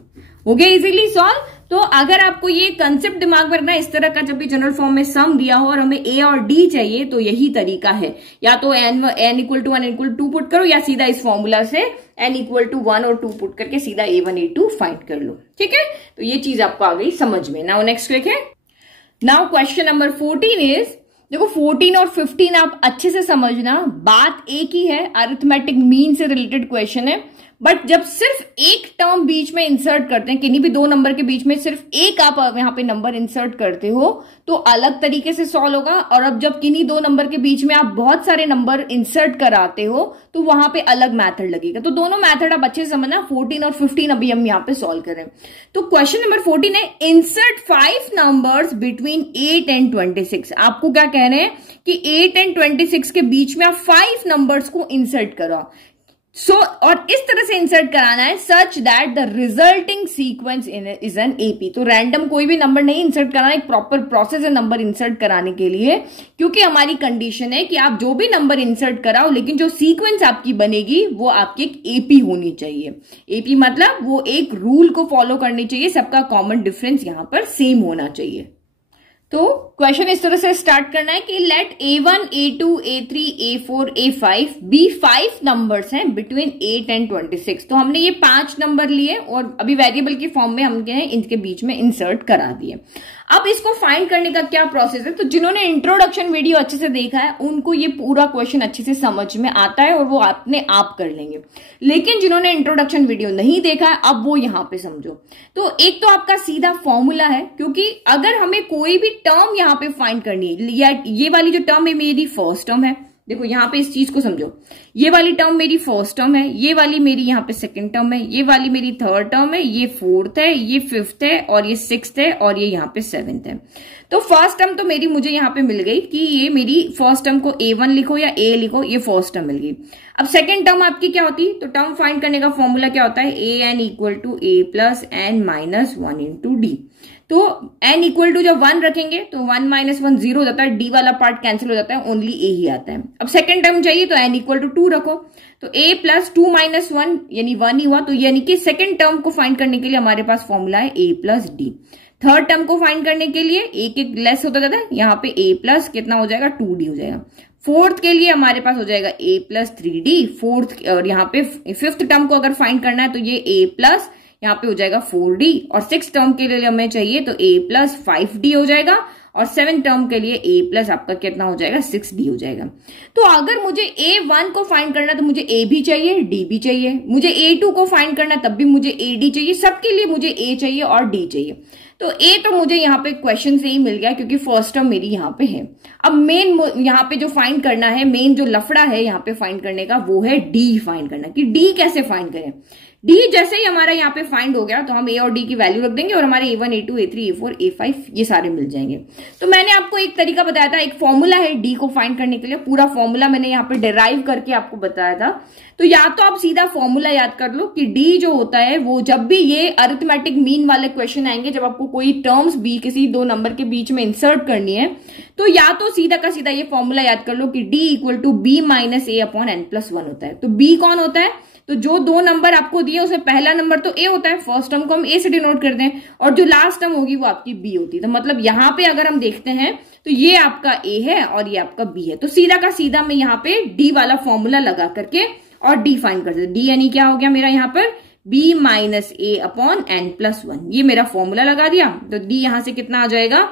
हो गया इजीली सॉल्व। तो अगर आपको ये कंसेप्ट दिमाग में रखना है, इस तरह का जब भी जनरल फॉर्म में सम दिया हो और हमें A और D चाहिए तो यही तरीका है, या तो n equal to 1 equal to 2 put करो, या सीधा इस फॉर्मूला से n इक्वल टू 1 और 2 पुट करके सीधा A1 A2 फाइंड कर लो। ठीक है, तो ये चीज आपको आ गई समझ में। नाउ नेक्स्ट क्विक है, नाउ क्वेश्चन नंबर 14 इज, देखो 14 और 15 आप अच्छे से समझना, बात एक ही है, अरिथमेटिक मीन से रिलेटेड क्वेश्चन है। बट जब सिर्फ एक टर्म बीच में इंसर्ट करते हैं, किन्हीं भी दो नंबर के बीच में सिर्फ एक आप यहाँ पे नंबर इंसर्ट करते हो तो अलग तरीके से सॉल्व होगा, और अब जब किन्हीं दो नंबर के बीच में आप बहुत सारे नंबर इंसर्ट कराते हो तो वहां पे अलग मेथड लगेगा। तो दोनों मेथड आप अच्छे से समझना, 14 और 15 अभी हम यहाँ पे सॉल्व करें। तो क्वेश्चन नंबर 14 है, इंसर्ट 5 नंबर्स बिटवीन 8 एंड 26। आपको क्या कह रहे हैं कि 8 एंड 26 के बीच में आप 5 नंबर्स को इंसर्ट करो। और इस तरह से इंसर्ट कराना है such that the resulting sequence is an AP. तो रैंडम कोई भी नंबर नहीं इंसर्ट कराना, एक प्रॉपर प्रोसेस है नंबर इंसर्ट कराने के लिए, क्योंकि हमारी कंडीशन है कि आप जो भी नंबर इंसर्ट कराओ लेकिन जो सीक्वेंस आपकी बनेगी वो आपकी एक एपी होनी चाहिए। एपी मतलब वो एक रूल को फॉलो करनी चाहिए, सबका कॉमन डिफरेंस यहां पर सेम होना चाहिए। तो क्वेश्चन इस तरह से स्टार्ट करना है कि let A1, A2, A3, A4, A5 be 5 numbers हैं बिटवीन 8 एंड 26। तो हमने ये 5 नंबर लिए और अभी वेरिएबल के फॉर्म में हमने इनके बीच में इंसर्ट करा दिए। अब इसको फाइंड करने का क्या प्रोसेस है, तो जिन्होंने इंट्रोडक्शन वीडियो अच्छे से देखा है उनको ये पूरा क्वेश्चन अच्छे से समझ में आता है और वो अपने आप कर लेंगे। लेकिन जिन्होंने इंट्रोडक्शन वीडियो नहीं देखा है अब वो यहां पे समझो। तो एक तो आपका सीधा फॉर्मूला है, क्योंकि अगर हमें कोई भी टर्म यहां पे फाइंड करनी है, या ये वाली जो टर्म है मेरी फर्स्ट टर्म है, देखो यहां पे इस चीज को समझो, ये वाली टर्म मेरी फर्स्ट टर्म है, ये वाली मेरी यहाँ पे सेकंड टर्म है, ये वाली मेरी थर्ड टर्म है, ये फोर्थ है, ये फिफ्थ है और ये सिक्स्थ है और ये यहाँ पे सेवेंथ है। तो फर्स्ट टर्म तो मेरी मुझे यहाँ पे मिल गई कि ये मेरी फर्स्ट टर्म को A1 लिखो या A लिखो, ये फर्स्ट टर्म मिल गई। अब सेकंड टर्म आपकी क्या होती, तो टर्म फाइंड करने का फॉर्मूला क्या होता है, AN equal to A plus N minus 1 into D. तो n इक्वल टू जब 1 रखेंगे तो 1 माइनस 1 0 हो जाता है, d वाला पार्ट कैंसिल हो जाता है, ओनली a ही आता है। अब सेकंड टर्म चाहिए तो n इक्वल टू 2 रखो, तो a प्लस 2 माइनस 1 यानी 1 ही हुआ। तो यानी कि सेकंड टर्म को फाइंड करने के लिए हमारे पास फॉर्मूला है a plus D. Third term को फाइंड करने के लिए एक एक लेस होता जाता है, यहाँ पे a प्लस कितना हो जाएगा 2d हो जाएगा। फोर्थ के लिए हमारे पास हो जाएगा a प्लस 3d। फोर्थ और यहाँ पे फिफ्थ टर्म को अगर फाइंड करना है तो ये a प्लस यहाँ पे हो जाएगा 4d, और सिक्स टर्म के लिए हमें चाहिए तो a प्लस 5d हो जाएगा, और 7th टर्म के लिए a प्लस आपका कितना हो जाएगा 6d हो जाएगा। तो अगर मुझे a1 को फाइंड करना तो मुझे a भी चाहिए d भी चाहिए, मुझे a2 को फाइंड करना तब भी मुझे ad चाहिए, सबके लिए मुझे a चाहिए और d चाहिए। तो a तो मुझे यहाँ पे क्वेश्चन से ही मिल गया क्योंकि फर्स्ट टर्म मेरी यहाँ पे है। अब मेन यहाँ पे जो फाइंड करना है, मेन जो लफड़ा है यहाँ पे फाइंड करने का वो है d फाइंड करना, कि d कैसे फाइंड करें। d जैसे ही हमारा यहाँ पे फाइंड हो गया तो हम a और d की वैल्यू रख देंगे और हमारे a1 a2 a3 a4 a5 ये सारे मिल जाएंगे। तो मैंने आपको एक तरीका बताया था, एक फॉर्मूला है d को फाइंड करने के लिए, पूरा फॉर्मूला मैंने यहाँ पे डिराइव करके आपको बताया था। तो या तो आप सीधा फॉर्मूला याद कर लो कि d जो होता है वो जब भी ये अरिथमेटिक मीन वाले क्वेश्चन आएंगे, जब आपको कोई टर्म्स b किसी दो नंबर के बीच में इंसर्ट करनी है, तो या तो सीधा का सीधा ये फॉर्मूला याद कर लो कि d equal to b minus a upon n plus 1 होता है। तो b कौन होता है, तो जो दो नंबर आपको दिए उसमें पहला नंबर तो a होता है, फर्स्ट टर्म को हम a से डिनोट करते हैं, और जो लास्ट टर्म होगी वो आपकी b होती है। तो मतलब यहाँ पे अगर हम देखते हैं तो ये आपका a है और ये आपका b है। तो सीधा का सीधा मैं यहाँ पे d वाला फॉर्मूला लगा करके और d फाइंड कर देते। d यानी क्या हो गया मेरा यहाँ पर b minus a upon n plus 1, ये मेरा फॉर्मूला लगा दिया। तो d यहाँ से कितना आ जाएगा,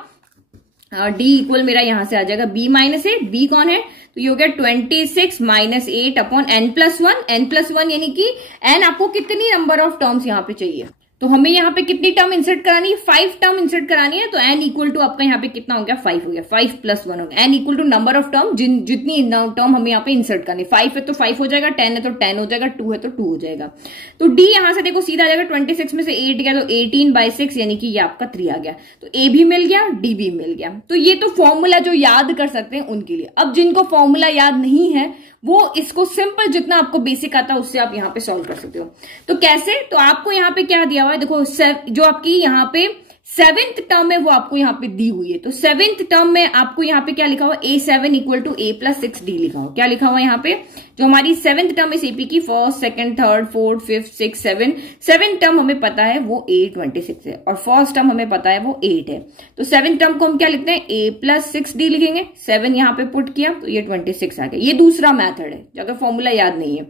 d इक्वल मेरा यहां से आ जाएगा b माइनस 8, b कौन है, तो ये हो गया 26 minus 8 upon n plus 1, n plus 1 यानी कि n आपको कितनी नंबर ऑफ टर्म्स यहाँ पे चाहिए, तो हमें यहाँ पे कितनी टर्म इंसर्ट करानी है, 5 टर्म इंसर्ट करानी है। तो n इक्वल टू आपका यहाँ पे कितना हो गया 5 हो गया, 5 प्लस 1 हो गया। n equal to number of term जितनी टर्म हमें यहाँ पे इंसर्ट करनी, 5 है तो 5 हो जाएगा, 10 है तो 10 हो जाएगा, 2 है तो 2 हो जाएगा। तो d यहाँ से देखो सीधा आ जाएगा, 26 में से 8 गया तो 18/6 यानी कि ये आपका 3 आ गया। तो a भी मिल गया, d भी मिल गया। तो ये तो फॉर्मूला जो याद कर सकते हैं उनके लिए। अब जिनको फॉर्मूला याद नहीं है वो इसको सिंपल जितना आपको बेसिक आता है उससे आप यहाँ पे सॉल्व कर सकते हो। तो कैसे, तो आपको यहाँ पे क्या दिया हुआ है, देखो जो आपकी यहाँ पे 7th टर्म है वो आपको यहाँ पे दी हुई है। तो 7th टर्म में आपको यहाँ पे क्या लिखा हुआ, a7 equal to a plus 6d लिखा हुआ। क्या लिखा हुआ यहाँ पे, जो हमारी 7th टर्म इस एपी की, first second third fourth fifth 6 7, 7th term हमें पता है वो a26 है और फर्स्ट टर्म हमें पता है वो 8 है। तो 7th टर्म को हम क्या लिखते हैं, a प्लस 6d लिखेंगे। 7 यहाँ पे पुट किया तो ये 26 आ गया। ये दूसरा मैथड है अगर फॉर्मूला याद नहीं है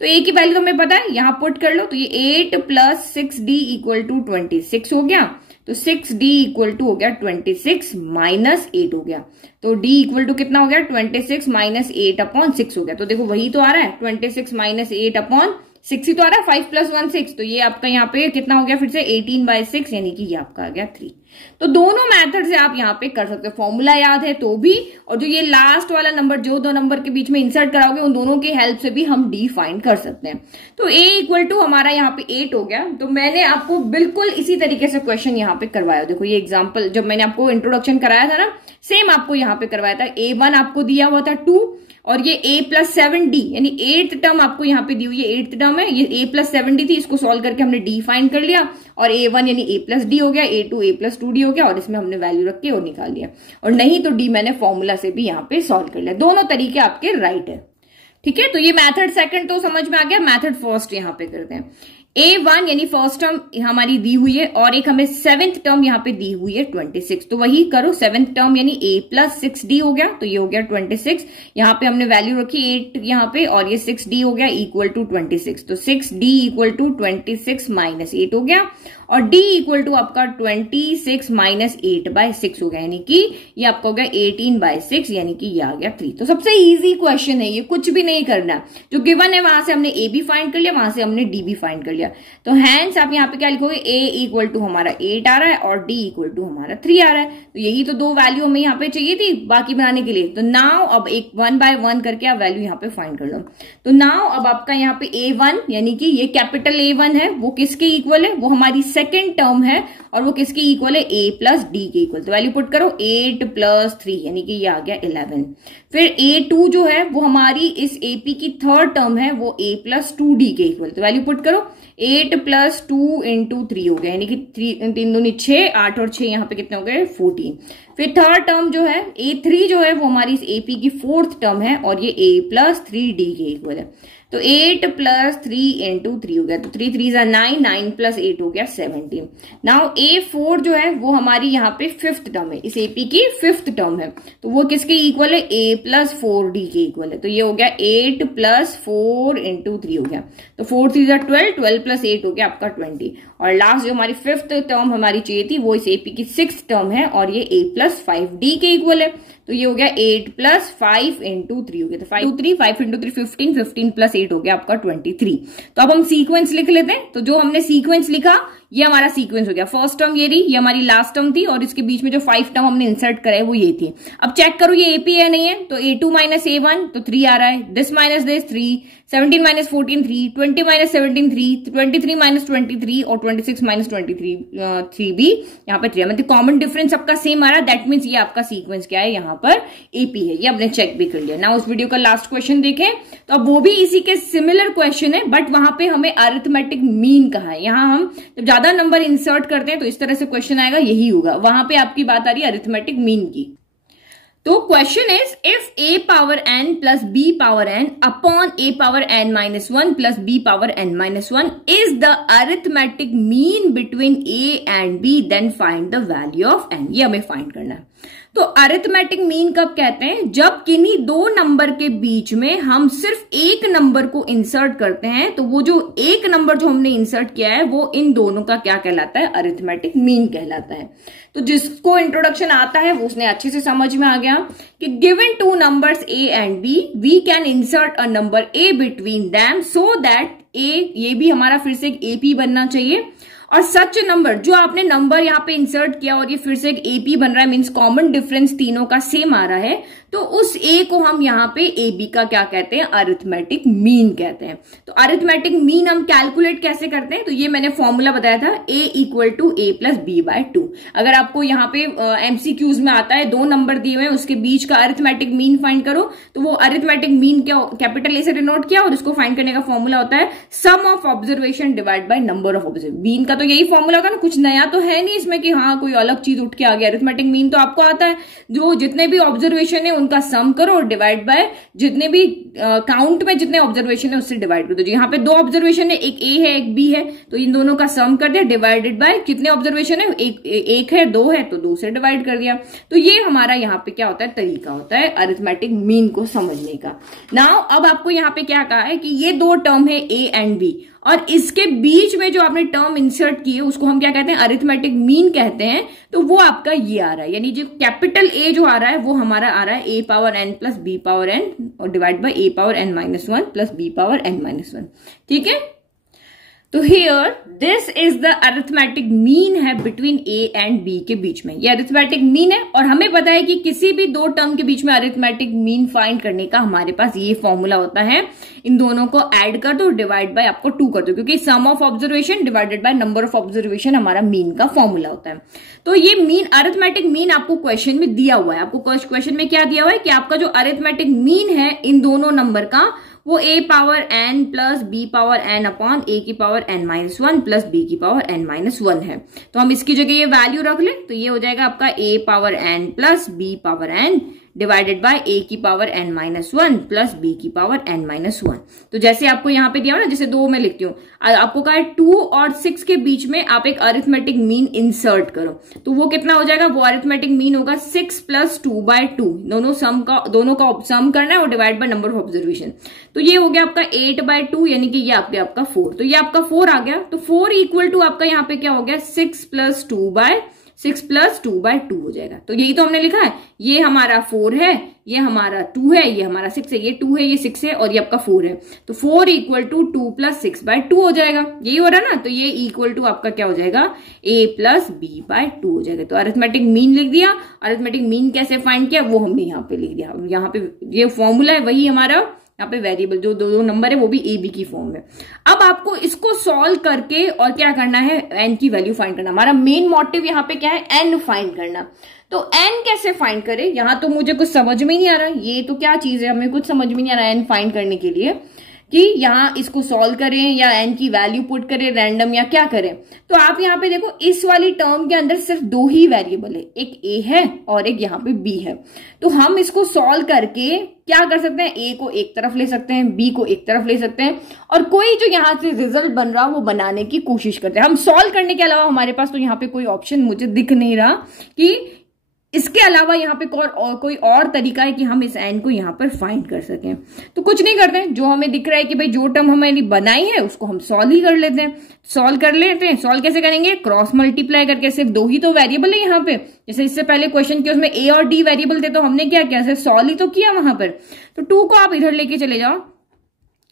तो a की वैल्यू तो हमें पता है, यहाँ पुट कर लो। तो ये 8 प्लस 6d इक्वल टू 26 हो गया। तो 6d इक्वल टू हो गया 26 माइनस 8 हो गया। तो d इक्वल टू कितना हो गया, 26 माइनस 8 अपॉन 6 हो गया। तो देखो वही तो आ रहा है, 26 माइनस 8 अपॉन 6 ही तो आ रहा है, 5 प्लस 1 6। तो ये आपका यहाँ पे कितना हो गया फिर से 18/6 यानी कि ये आपका आ गया 3। तो दोनों मेथड से आप यहाँ पे कर सकते हो, फॉर्मूला याद है तो भी, और जो ये लास्ट वाला नंबर जो दो नंबर के बीच में इंसर्ट कराओगे उन दोनों की हेल्प से भी हम d फाइंड कर सकते हैं। तो a इक्वल टू हमारा यहाँ पे 8 हो गया। तो मैंने आपको बिल्कुल इसी तरीके से क्वेश्चन यहाँ पे करवाया। देखो ये एग्जाम्पल जब मैंने आपको इंट्रोडक्शन कराया था ना, सेम आपको यहाँ पे करवाया था। a1 आपको दिया हुआ था 2 और ये a प्लस 7d यानी 8th टर्म आपको यहाँ पे दी हुई है, 8th टर्म है, ये a प्लस 7d थी, इसको सॉल्व करके हमने d फाइंड कर लिया और a1 यानी a प्लस d हो गया, a2 a प्लस 2d हो गया और इसमें हमने वैल्यू रख के और निकाल लिया। और नहीं तो d मैंने फॉर्मूला से भी यहाँ पे सॉल्व कर लिया। दोनों तरीके आपके राइट है, ठीक है। तो ये मेथड सेकंड तो समझ में आ गया। मेथड फर्स्ट यहाँ पे करते हैं। a1 यानी फर्स्ट टर्म हमारी दी हुई है और एक हमें 7th टर्म यहाँ पे दी हुई है 26। तो वही करो, 7th टर्म यानी a प्लस 6d हो गया। तो ये हो गया 26, यहाँ पे हमने वैल्यू रखी 8 यहाँ पे और ये 6d हो गया इक्वल टू 26। तो 6d इक्वल टू 26 माइनस 8 हो गया और d इक्वल टू आपका 26 माइनस 8/6 हो गया, यानी कि ये आपका हो गया 18/6 यानी कि ये आ गया 3। तो सबसे इजी क्वेश्चन है ये, कुछ भी नहीं करना। जो गिवन है वहां से हमने a भी फाइंड कर लिया, वहां से हमने d भी फाइंड कर लिया। तो हैंस आप यहाँ पे क्या लिखोगे, a इक्वल टू हमारा 8 आ रहा है और d इक्वल टू हमारा 3 आ रहा है। तो यही तो दो वैल्यू हमें यहाँ पे चाहिए थी बाकी बनाने के लिए। तो नाउ अब एक 1 बाय 1 करके आप वैल्यू यहाँ पे फाइंड कर लो। तो नाउ अब आपका यहाँ पे a1 यानी कि ये कैपिटल A1 है, वो किसके इक्वल है, वो हमारी सेकेंड टर्म है और वो किसके इक्वल है, a प्लस d के इक्वल। तो वैल्यू पुट करो 8 प्लस 3 यानी कि ये आ गया 11। फिर a2 जो है वो हमारी इस AP की थर्ड टर्म है, वो a प्लस 2d के इक्वल। तो वैल्यू पुट करो 8 प्लस 2 इंटू 3 हो गया, यानी कि 3 दूनी 6, 8 और 6 यहाँ पे कितने हो गए 14। फिर थर्ड टर्म जो है a3 जो है वो हमारी इस AP की फोर्थ टर्म है और ये a प्लस 3d के इक्वल है। तो 8 प्लस 3 इंटू 3 हो गया, तो 3 3 9, 9 प्लस 8 हो गया 17। नाउ A4 जो है वो हमारी यहाँ पे फिफ्थ टर्म है, इस AP की फिफ्थ टर्म है, तो वो किसके इक्वल है, A प्लस 4D के इक्वल है। तो ये हो गया 8 प्लस 4 इंटू 3 हो गया, तो 4 3 12, 12 प्लस 8 हो गया आपका 20। और लास्ट जो हमारी फिफ्थ टर्म हमारी चाहिए थी वो इस AP की सिक्स टर्म है और ये A प्लस 5D के इक्वल है। तो ये हो गया 8 प्लस 5 इंटू 3 हो गया, तो 5 इंटू 3 15, 15 प्लस 8 हो गया आपका 23। तो अब हम सीक्वेंस लिख लेते हैं। तो जो हमने सीक्वेंस लिखा ये हमारा सीक्वेंस हो गया, फर्स्ट टर्म ये रही, ये हमारी लास्ट टर्म थी और इसके बीच में जो 5 टर्म हमने इंसर्ट करे वो ये थी। अब चेक करो ये AP है नहीं है, तो A2 माइनस A1 तो 3 आ रहा है, this minus this 3, 17 minus 14 3, 20 minus 17 3, 23 minus 23 और 26 माइनस 23 3 भी यहाँ पे 3 मतलब कॉमन डिफरेंस सबका सेम आ रहा है। दैट मीन्स ये आपका सीक्वेंस क्या है, यहाँ पर AP है, ये हमने चेक भी कर लिया। ना उस वीडियो का लास्ट क्वेश्चन देखें तो अब वो भी इसी के सिमिलर क्वेश्चन है, बट वहां पे हमें अरिथमेटिक मीन कहा है। यहाँ हम जब ज्यादा नंबर इंसर्ट करते हैं तो इस तरह से क्वेश्चन आएगा, यही होगा। वहां पे आपकी बात आ रही है अरिथमेटिक मीन की। तो question is if A power n plus B power n upon A power n minus 1 plus B power n minus 1 is the arithmetic mean between A and B, then find the value of n। ये हमें find करना है। तो arithmetic mean कब कहते हैं, जब किन्हीं दो नंबर के बीच में हम सिर्फ एक नंबर को इंसर्ट करते हैं, तो वो जो एक नंबर जो हमने इंसर्ट किया है वो इन दोनों का क्या कहलाता है, अरिथमेटिक मीन कहलाता है। तो जिसको इंट्रोडक्शन आता है वो उसने अच्छे से समझ में आ गया कि given two numbers A and B we can insert a number A between them so that A, ये भी हमारा फिर से एक AP बनना चाहिए, और सच नंबर जो आपने नंबर यहाँ पे इंसर्ट किया और ये फिर से एक AP बन रहा है, मींस कॉमन डिफरेंस तीनों का सेम आ रहा है, तो उस A को हम यहाँ पे AB का क्या कहते हैं, अरिथमेटिक मीन कहते हैं। तो अरिथमेटिक मीन हम कैलकुलेट कैसे करते हैं, तो ये मैंने फॉर्मूला बताया था, A equal to A plus B by 2। अगर आपको यहाँ पे MCQs में आता है, दो नंबर दिए हुए हैं उसके बीच का अरिथमेटिक मीन फाइंड करो, तो वो अरिथमेटिक मीन क्या कैपिटल A से डिनोट किया और इसको फाइंड करने का फॉर्मूला होता है sum of observation divide by number of observation. Mean का तो यही फॉर्मूला होगा ना, कुछ नया तो है नहीं इसमें कि हाँ कोई अलग चीज उठ के आ गया। अरिथमेटिक मीन तो आपको आता है, जो जितने भी ऑब्जर्वेशन है उनका सम करो और डिवाइड बाय जितने भी काउंट में जितने ऑब्जर्वेशन है उससे डिवाइड करो। तो यहाँ पे दो ऑब्जर्वेशन है, एक A है एक B है, तो इन दोनों का सम कर दिया डिवाइडेड बाय कितने ऑब्जर्वेशन है, एक है दो है तो 2 से डिवाइड कर दिया। तो ये हमारा यहाँ पे क्या होता है, तरीका होता है अरिथमेटिक मीन को समझने का। नाउ अब आपको यहाँ पे क्या कहा है कि ये दो टर्म है A एंड B और इसके बीच में जो आपने टर्म इंसर्ट की है उसको हम क्या कहते हैं, अरिथमेटिक मीन कहते हैं। तो वो आपका ये आ रहा है, यानी जो कैपिटल A जो आ रहा है वो हमारा आ रहा है A power n plus B power n और divide by A power n minus 1 plus B power n minus 1। ठीक है, तो here this is the arithmetic mean है बिटवीन A एंड B के बीच में, ये अरिथमेटिक मीन है। और हमें पता है कि किसी भी दो टर्म के बीच में अरिथमेटिक मीन फाइंड करने का हमारे पास ये फॉर्मूला होता है, इन दोनों को ऐड कर दो डिवाइड बाय आपको 2 कर दो, क्योंकि sum of observation divided by number of observation हमारा मीन का फॉर्मूला होता है। तो ये मीन अरिथमेटिक मीन आपको क्वेश्चन में दिया हुआ है। आपको क्वेश्चन में क्या दिया हुआ है कि आपका जो अरिथमेटिक मीन है इन दोनों नंबर का वो A power n plus B power n upon A की power n minus 1 plus B की पावर n माइनस 1 है। तो हम इसकी जगह ये वैल्यू रख लें तो ये हो जाएगा आपका A power n plus B power n divided by A की power n minus 1 plus B की पावर n माइनस 1। तो जैसे आपको यहाँ पे दिया हो ना, जैसे 2 में लिखती हूँ, आपको कहा है 2 और 6 के बीच में आप एक अरिथमेटिक मीन इंसर्ट करो, तो वो कितना हो जाएगा, वो अरिथमेटिक मीन होगा 6 प्लस 2 बाय 2। दोनों का सम करना है और divide by number of observation. तो ये हो गया आपका 8 बाय 2, यानी कि ये आपका 4। तो ये आपका 4 आ गया, तो 4 इक्वल टू आपका यहाँ पे क्या हो गया, 6 प्लस 2 बाय 2 हो जाएगा। तो यही तो हमने लिखा है, ये हमारा 4 है, ये हमारा 2 है, ये हमारा 6 है, ये 2 है, ये 6 है और ये आपका 4 है। तो 4 इक्वल टू 2 प्लस 6 बाय 2 हो जाएगा, यही हो रहा है ना। तो ये इक्वल टू आपका क्या हो जाएगा, A प्लस B बाय 2 हो जाएगा। तो अरिथमेटिक मीन लिख दिया। अरिथमेटिक मीन कैसे फाइंड किया वो हमने यहाँ पे लिख दिया। यहाँ पे ये फॉर्मूला है वही हमारा, यहाँ पे वेरिएबल जो दो नंबर है वो भी AB की फॉर्म में। अब आपको इसको सॉल्व करके और क्या करना है, n की वैल्यू फाइंड करना। हमारा मेन मोटिव यहाँ पे क्या है, n फाइंड करना। तो n कैसे फाइंड करें, यहाँ तो मुझे कुछ समझ में नहीं आ रहा, ये तो क्या चीज है, हमें कुछ समझ में नहीं आ रहा n फाइंड करने के लिए। कि यहाँ इसको सॉल्व करें या एन की वैल्यू पुट करें रैंडम या क्या करें। तो आप यहाँ पे देखो इस वाली टर्म के अंदर सिर्फ दो ही वेरिएबल है, एक ए है और एक यहाँ पे बी है। तो हम इसको सॉल्व करके क्या कर सकते हैं, ए को एक तरफ ले सकते हैं, बी को एक तरफ ले सकते हैं और कोई जो यहाँ से रिजल्ट बन रहा वो बनाने की कोशिश करते हैं। हम सॉल्व करने के अलावा हमारे पास तो यहाँ पे कोई ऑप्शन मुझे दिख नहीं रहा कि इसके अलावा यहाँ पे कोई और तरीका है कि हम इस एन को यहाँ पर फाइंड कर सकें। तो कुछ नहीं करते हैं, जो हमें दिख रहा है कि भाई जो टर्म हमें बनाई है उसको हम सॉल्व ही कर लेते हैं। सॉल्व कैसे करेंगे, क्रॉस मल्टीप्लाई करके। सिर्फ दो ही तो वेरिएबल है यहाँ पे, जैसे इससे पहले क्वेश्चन के उसमें ए और डी वेरिएबल थे तो हमने क्या किया, सिर्फ सॉल्व ही तो किया वहां पर। तो 2 को आप इधर लेके चले जाओ,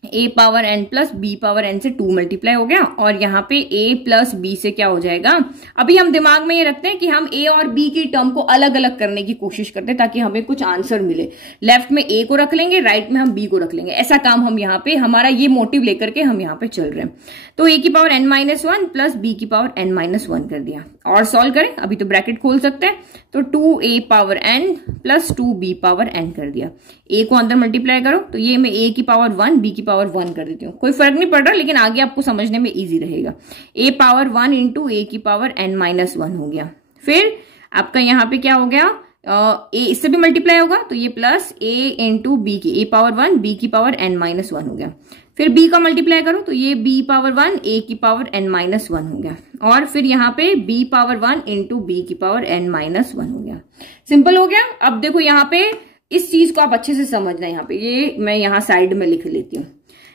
a power n plus b power n से 2 मल्टीप्लाई हो गया और यहाँ पे a प्लस b से क्या हो जाएगा। अभी हम दिमाग में ये रखते हैं कि हम a और b की टर्म को अलग अलग करने की कोशिश करते हैं ताकि हमें कुछ आंसर मिले। लेफ्ट में a को रख लेंगे, राइट में हम b को रख लेंगे। ऐसा काम हम यहाँ पे, हमारा ये मोटिव लेकर के हम यहाँ पे चल रहे हैं। तो a की पावर n-1 प्लस b की पावर n-1 कर दिया और सॉल्व करें। अभी तो ब्रैकेट खोल सकते हैं, तो 2a power n plus 2b power n कर दिया। a को अंदर मल्टीप्लाई करो तो ये मैं a की पावर 1 b की पावर 1 कर देती हूँ, कोई फर्क नहीं पड़ रहा लेकिन आगे आपको समझने में इजी रहेगा। a पावर 1 इंटू a की पावर n-1 हो गया। फिर आपका यहाँ पे क्या हो गया, a इससे भी मल्टीप्लाई होगा तो ये प्लस a इंटू बी की a पावर 1 b की पावर n-1 हो गया। फिर b का मल्टीप्लाई करो तो ये b पावर 1 a की पावर n-1 हो गया और फिर यहाँ पे b पावर 1 इंटू बी की पावर n-1 हो गया। सिंपल हो गया। अब देखो यहाँ पे इस चीज को आप अच्छे से समझना। यहाँ पे ये मैं यहाँ साइड में लिख लेती हूँ।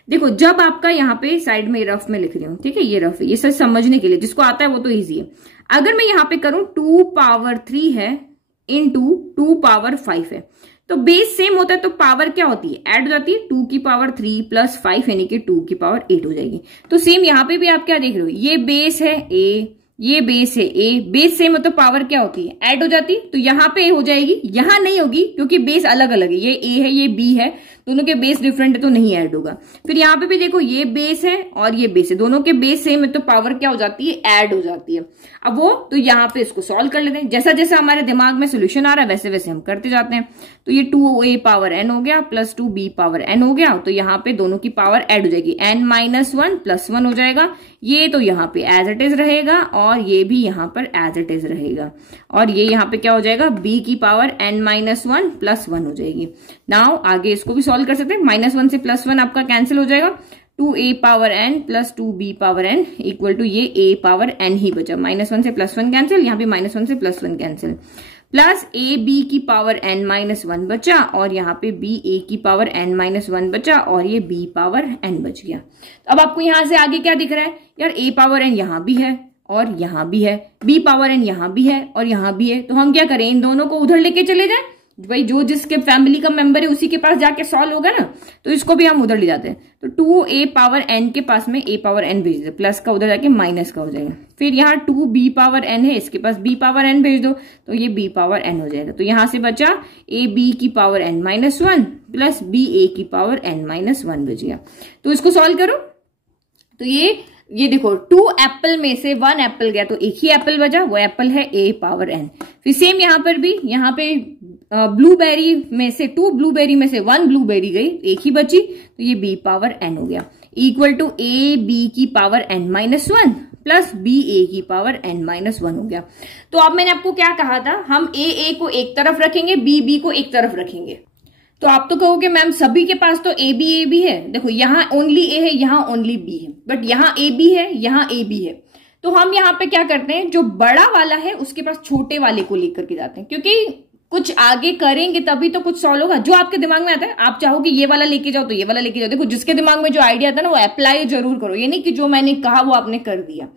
देखो जब आपका यहाँ पे साइड में रफ में लिख रही हूँ, ठीक है, ये रफ है, ये सब समझने के लिए, जिसको आता है वो तो इजी है। अगर मैं यहाँ पे करूं 2 पावर 3 है इंटू 2 पावर 5 है तो बेस सेम होता है तो पावर क्या होती है, ऐड हो जाती है। 2 की पावर 3 प्लस 5 यानी कि 2 की पावर 8 हो जाएगी। तो सेम यहाँ पे भी आप क्या देख रहे हो, ये बेस है a, ये बेस है a, बेस सेम है तो पावर क्या होती है, ऐड हो जाती। तो यहाँ पे हो जाएगी, यहाँ नहीं होगी क्योंकि बेस अलग अलग है, ये a है ये b है, दोनों के बेस डिफरेंट है तो नहीं ऐड होगा। फिर यहाँ पे भी देखो ये बेस है और ये बेस है, दोनों के बेस सेम है तो पावर क्या हो जाती है, ऐड हो जाती है। अब वो तो यहाँ पे इसको सॉल्व कर लेते हैं, जैसा जैसा हमारे दिमाग में सोल्यूशन आ रहा है वैसे वैसे हम करते जाते हैं। तो ये 2a पावर n हो गया प्लस 2b पावर n हो गया, तो यहाँ पे दोनों की पावर ऐड हो जाएगी, n-1 प्लस 1 हो जाएगा। ये तो यहाँ पे एज इट इज रहेगा और ये भी यहाँ पर एज इट इज रहेगा और ये यहाँ पे क्या हो जाएगा, b की पावर n-1 प्लस 1 हो जाएगी। नाउ आगे इसको भी सॉल्व कर सकते हैं, -1 से +1 आपका कैंसिल हो जाएगा। 2a power n plus 2b power n equal to ये a पावर n ही बचा। -1 से +1 कैंसिल, यहाँ भी -1 से +1 कैंसिल, प्लस a b की पावर n-1 बचा और यहाँ पे b a की पावर n-1 बचा और ये b पावर n बच गया। अब आपको यहाँ से आगे क्या दिख रहा है यार, a पावर n यहाँ भी है और यहाँ भी है, b पावर n यहाँ भी है और यहाँ भी है। तो हम क्या करें, इन दोनों को उधर लेके चले जाएं, भाई जो जिसके फैमिली का मेंबर है उसी के पास जाके सॉल्व होगा ना, तो इसको भी हम उधर ले जाते हैं। तो 2a पावर n के पास में a पावर n भेज दो, प्लस का उधर जाके माइनस का हो जाएगा। फिर यहाँ 2b पावर n है, इसके पास b पावर n भेज दो तो ये b पावर n हो जाएगा। तो यहाँ से बचा a b की power n-1 plus b a की पावर n-1 बच गया। तो इसको सॉल्व करो तो ये देखो 2 एप्पल में से 1 एप्पल गया तो एक ही एप्पल बचा, वो एप्पल है a पावर n। फिर सेम यहाँ पर भी, यहाँ पे ब्लूबेरी में से 2 ब्लूबेरी में से 1 ब्लूबेरी गई, एक ही बची, तो ये b पावर n हो गया इक्वल टू a b की power n-1 plus b a की पावर n-1 हो गया। तो अब मैंने आपको क्या कहा था, हम a को एक तरफ रखेंगे, b b को एक तरफ रखेंगे। तो आप तो कहोगे मैम सभी के पास तो ए बी है, देखो यहाँ ओनली ए है, यहाँ ओनली बी है, बट यहाँ ए बी है, यहाँ ए बी है। तो हम यहाँ पे क्या करते हैं, जो बड़ा वाला है उसके पास छोटे वाले को लेकर के जाते हैं, क्योंकि कुछ आगे करेंगे तभी तो कुछ सॉल्व होगा। जो आपके दिमाग में आता है, आप चाहोगे ये वाला लेके जाओ तो ये वाला लेके जाओ। देखो जिसके दिमाग में जो आइडिया आता है ना वो अप्लाई जरूर करो, ये नहीं कि जो मैंने कहा वो आपने कर दिया।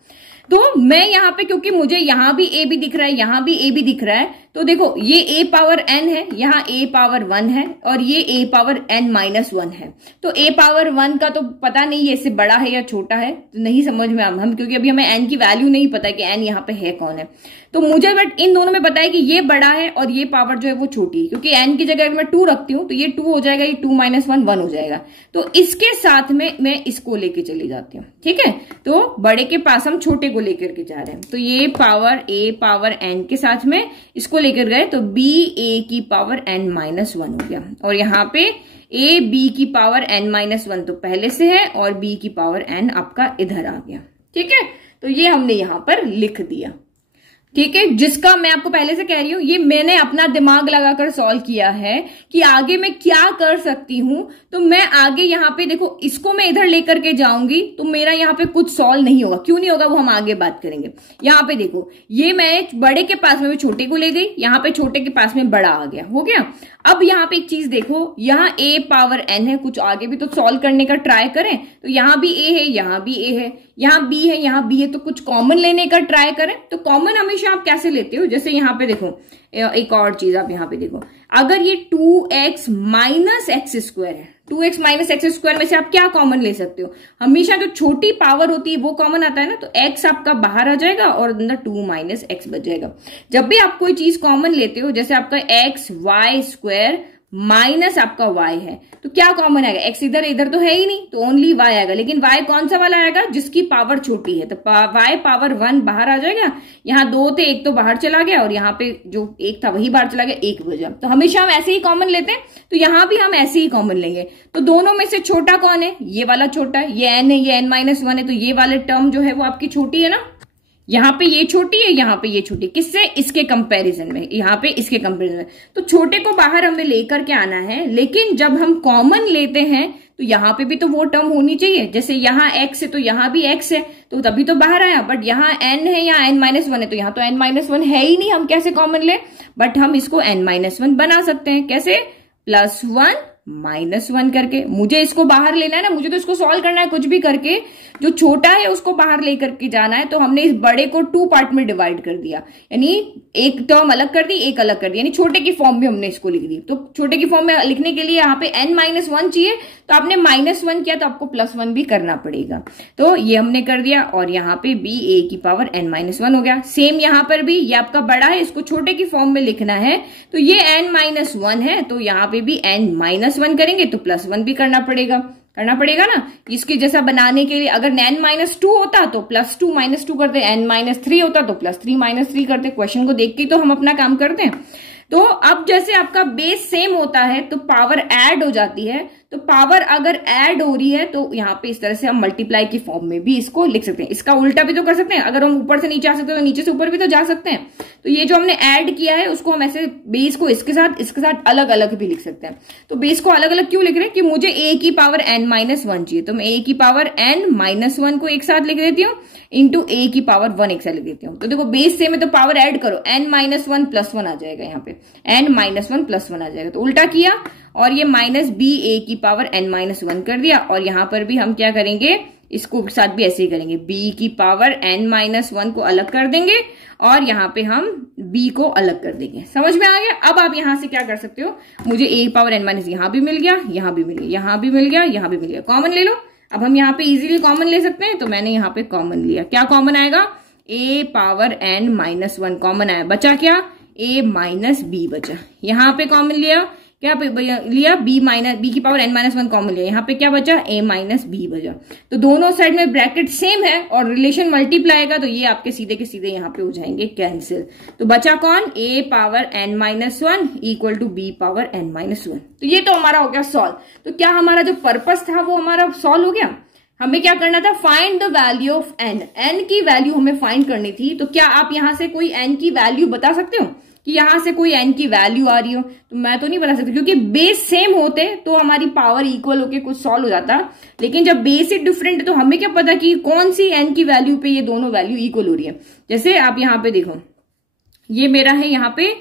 तो मैं यहाँ पे, क्योंकि मुझे यहाँ भी ए बी दिख रहा है, यहाँ भी ए बी दिख रहा है, तो देखो ये a पावर n है, यहाँ a पावर 1 है और ये a पावर n-1 है। तो a पावर 1 का तो पता नहीं है इससे बड़ा है या छोटा है, तो नहीं समझ में हम क्योंकि अभी हमें n की वैल्यू नहीं पता है कि n यहाँ पे है कौन है। तो मुझे बट इन दोनों में पता है कि ये बड़ा है और ये पावर जो है वो छोटी है, क्योंकि n की जगह अगर मैं 2 रखती हूँ तो ये 2 हो जाएगा, ये 2 - 1 1 हो जाएगा। तो इसके साथ में मैं इसको लेके चली जाती हूँ, ठीक है। तो बड़े के पास हम छोटे को लेकर के जा रहे हैं, तो ये पावर a पावर n के साथ में इसको लेकर गए तो b a की पावर n-1 हो गया और यहाँ पे ए बी की पावर n-1 तो पहले से है और b की पावर n आपका इधर आ गया। ठीक है, तो ये हमने यहां पर लिख दिया। ठीक है, जिसका मैं आपको पहले से कह रही हूं, ये मैंने अपना दिमाग लगाकर सॉल्व किया है कि आगे मैं क्या कर सकती हूं। तो मैं आगे यहाँ पे देखो, इसको मैं इधर लेकर के जाऊंगी तो मेरा यहाँ पे कुछ सॉल्व नहीं होगा। क्यों नहीं होगा वो हम आगे बात करेंगे। यहाँ पे देखो, ये मैं बड़े के पास में भी छोटे को ले गई, यहाँ पे छोटे के पास में बड़ा आ गया, हो गया। अब यहाँ पे एक चीज देखो, यहाँ a पावर n है, कुछ आगे भी तो सॉल्व करने का ट्राई करें। तो यहाँ भी a है, यहाँ भी a है, यहाँ b है, यहाँ b है, तो कुछ कॉमन लेने का ट्राई करें। तो कॉमन हमेशा आप कैसे लेते हो, जैसे यहाँ पे देखो एक और चीज आप यहाँ पे देखो, अगर ये 2x माइनस एक्स स्क्वायर है, 2x माइनस एक्स स्क्वायर में से आप क्या कॉमन ले सकते हो, हमेशा जो छोटी पावर होती है वो कॉमन आता है ना, तो x आपका बाहर आ जाएगा और अंदर 2 माइनस एक्स बच जाएगा। जब भी आप कोई चीज कॉमन लेते हो, जैसे आपका एक्स वाई स्क्वायर माइनस आपका y है, तो क्या कॉमन आएगा, x इधर इधर तो है ही नहीं, तो ओनली y आएगा। लेकिन y कौन सा वाला आएगा, जिसकी पावर छोटी है, तो y पावर 1 बाहर आ जाएगा। यहाँ 2 थे, एक तो बाहर चला गया और यहाँ पे जो एक था वही बाहर चला गया, 1 बचा। तो हमेशा हम ऐसे ही कॉमन लेते हैं, तो यहाँ भी हम ऐसे ही कॉमन लेंगे। तो दोनों में से छोटा कौन है, ये वाला छोटा है, ये n है, ये n-1 है, तो ये वाले टर्म जो है वो आपकी छोटी है ना। यहाँ पे ये छोटी है, यहाँ पे ये छोटी, किससे, इसके कंपैरिजन में, यहाँ पे इसके कंपैरिजन में। तो छोटे को बाहर हमें लेकर के आना है, लेकिन जब हम कॉमन लेते हैं तो यहाँ पे भी तो वो टर्म होनी चाहिए। जैसे यहाँ x है तो यहाँ भी x है, तो तभी तो बाहर आया। बट यहाँ n है, यहाँ n-1 है, तो यहाँ तो n-1 है ही नहीं, हम कैसे कॉमन ले। बट हम इसको n-1 बना सकते हैं, कैसे, +1 -1 करके। मुझे इसको बाहर लेना है ना, मुझे तो इसको सॉल्व करना है कुछ भी करके, जो छोटा है उसको बाहर लेकर के जाना है। तो हमने इस बड़े को 2 पार्ट में डिवाइड कर दिया, यानी एक टर्म अलग कर दी, एक अलग कर दी, यानी छोटे की फॉर्म में हमने इसको लिख दी। तो छोटे की फॉर्म में लिखने के लिए यहाँ पे n-1 चाहिए, तो आपने -1 किया तो आपको +1 भी करना पड़ेगा। तो ये हमने कर दिया, और यहाँ पे b a की पावर n-1 हो गया। सेम यहाँ पर भी, ये आपका बड़ा है, इसको छोटे की फॉर्म में लिखना है, तो ये n-1 है, तो यहाँ पे भी n-1 करेंगे तो +1 भी करना पड़ेगा ना। इसके जैसा बनाने के लिए अगर n-2 होता तो +2 -2 करते, n-3 होता तो +3 -3 करते। क्वेश्चन को देख के तो हम अपना काम करते हैं। तो अब जैसे आपका बेस सेम होता है तो पावर ऐड हो जाती है, तो पावर अगर ऐड हो रही है तो यहाँ पे इस तरह से हम मल्टीप्लाई की फॉर्म में भी इसको लिख सकते हैं। इसका उल्टा भी तो कर सकते हैं, अगर हम ऊपर से नीचे आ सकते हैं तो नीचे से ऊपर भी तो जा सकते हैं। तो ये जो हमने ऐड किया है उसको हम ऐसे बेस को इसके साथ अलग अलग भी लिख सकते हैं। तो बेस को अलग अलग क्यों लिख रहे हैं, कि मुझे a की पावर n-1 चाहिए, तो मैं a की पावर n-1 को एक साथ लिख देती हूँ, इंटू a की पावर 1 एक साथ लिख देती हूँ। तो देखो बेस से में तो पावर ऐड करो, n-1 +1 आ जाएगा, यहाँ पे n-1 +1 आ जाएगा। तो उल्टा किया और ये -b a की पावर n-1 कर दिया, और यहाँ पर भी हम क्या करेंगे, इसको साथ भी ऐसे ही करेंगे, b की पावर n-1 को अलग कर देंगे और यहाँ पे हम b को अलग कर देंगे। समझ में आ गया। अब आप यहाँ से क्या कर सकते हो, मुझे a पावर n- यहाँ भी मिल गया, यहाँ भी मिल गया, यहाँ भी मिल गया, यहाँ भी मिल गया, कॉमन ले लो। अब हम यहाँ पे इजीली कॉमन ले सकते हैं, तो मैंने यहाँ पे कॉमन लिया। क्या कॉमन आएगा, a पावर n-1 कॉमन आया, बचा क्या, a माइनस b बचा। यहाँ पे कॉमन लिया, क्या लिया, b की पावर n-1 कॉमन लिया, यहाँ पे क्या बचा, a माइनस b बचा। तो दोनों साइड में ब्रैकेट सेम है और रिलेशन मल्टीप्लाई आएगा, तो ये आपके सीधे के सीधे यहाँ पे हो जाएंगे कैंसिल। तो बचा कौन, a power n-1 equal to b power n-1। तो ये तो हमारा हो गया सॉल्व। तो क्या हमारा जो पर्पस था वो हमारा सॉल्व हो गया। हमें क्या करना था, find the value of n की वैल्यू हमें फाइंड करनी थी। तो क्या आप यहां से कोई n की वैल्यू बता सकते हो कि यहां से कोई n की वैल्यू आ रही हो, तो मैं तो नहीं बता सकती, क्योंकि बेस सेम होते तो हमारी पावर इक्वल होके कुछ सॉल्व हो जाता। लेकिन जब बेस ही डिफरेंट है तो हमें क्या पता कि कौन सी n की वैल्यू पे ये दोनों वैल्यू इक्वल हो रही है। जैसे आप यहाँ पे देखो, ये मेरा है यहाँ पे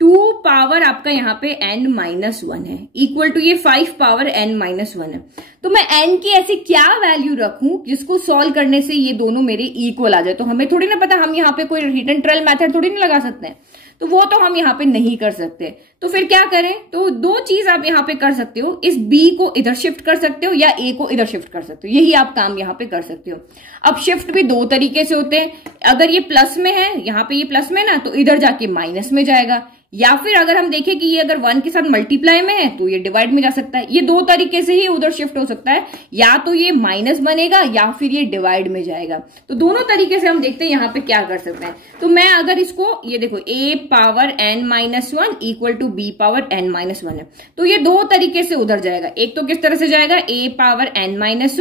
2 पावर आपका यहाँ पे n-1 है, इक्वल टू ये 5 पावर n-1 है। तो मैं n की ऐसी क्या वैल्यू रखूं जिसको सॉल्व करने से ये दोनों मेरे इक्वल आ जाए। तो हमें थोड़ी ना पता, हम यहाँ पे कोई हिट एंड ट्रायल मेथड थोड़ी ना लगा सकते हैं, तो वो तो हम यहाँ पे नहीं कर सकते। तो फिर क्या करें, तो 2 चीज आप यहाँ पे कर सकते हो, इस b को इधर शिफ्ट कर सकते हो या a को इधर शिफ्ट कर सकते हो, यही आप काम यहाँ पे कर सकते हो। अब शिफ्ट भी 2 तरीके से होते हैं। अगर ये प्लस में है, यहाँ पे ये प्लस में ना, तो इधर जाके माइनस में जाएगा, या फिर अगर हम देखें कि ये अगर 1 के साथ मल्टीप्लाई में है तो ये डिवाइड में जा सकता है। ये दो तरीके से ही उधर शिफ्ट हो सकता है, या तो ये माइनस बनेगा या फिर ये डिवाइड में जाएगा। तो दोनों तरीके से हम देखते हैं यहाँ पे क्या कर सकते हैं। तो मैं अगर इसको ये देखो a power n-1 equal to b power n-1 है, तो ये दो तरीके से उधर जाएगा। एक तो किस तरह से जाएगा, a पावर n-1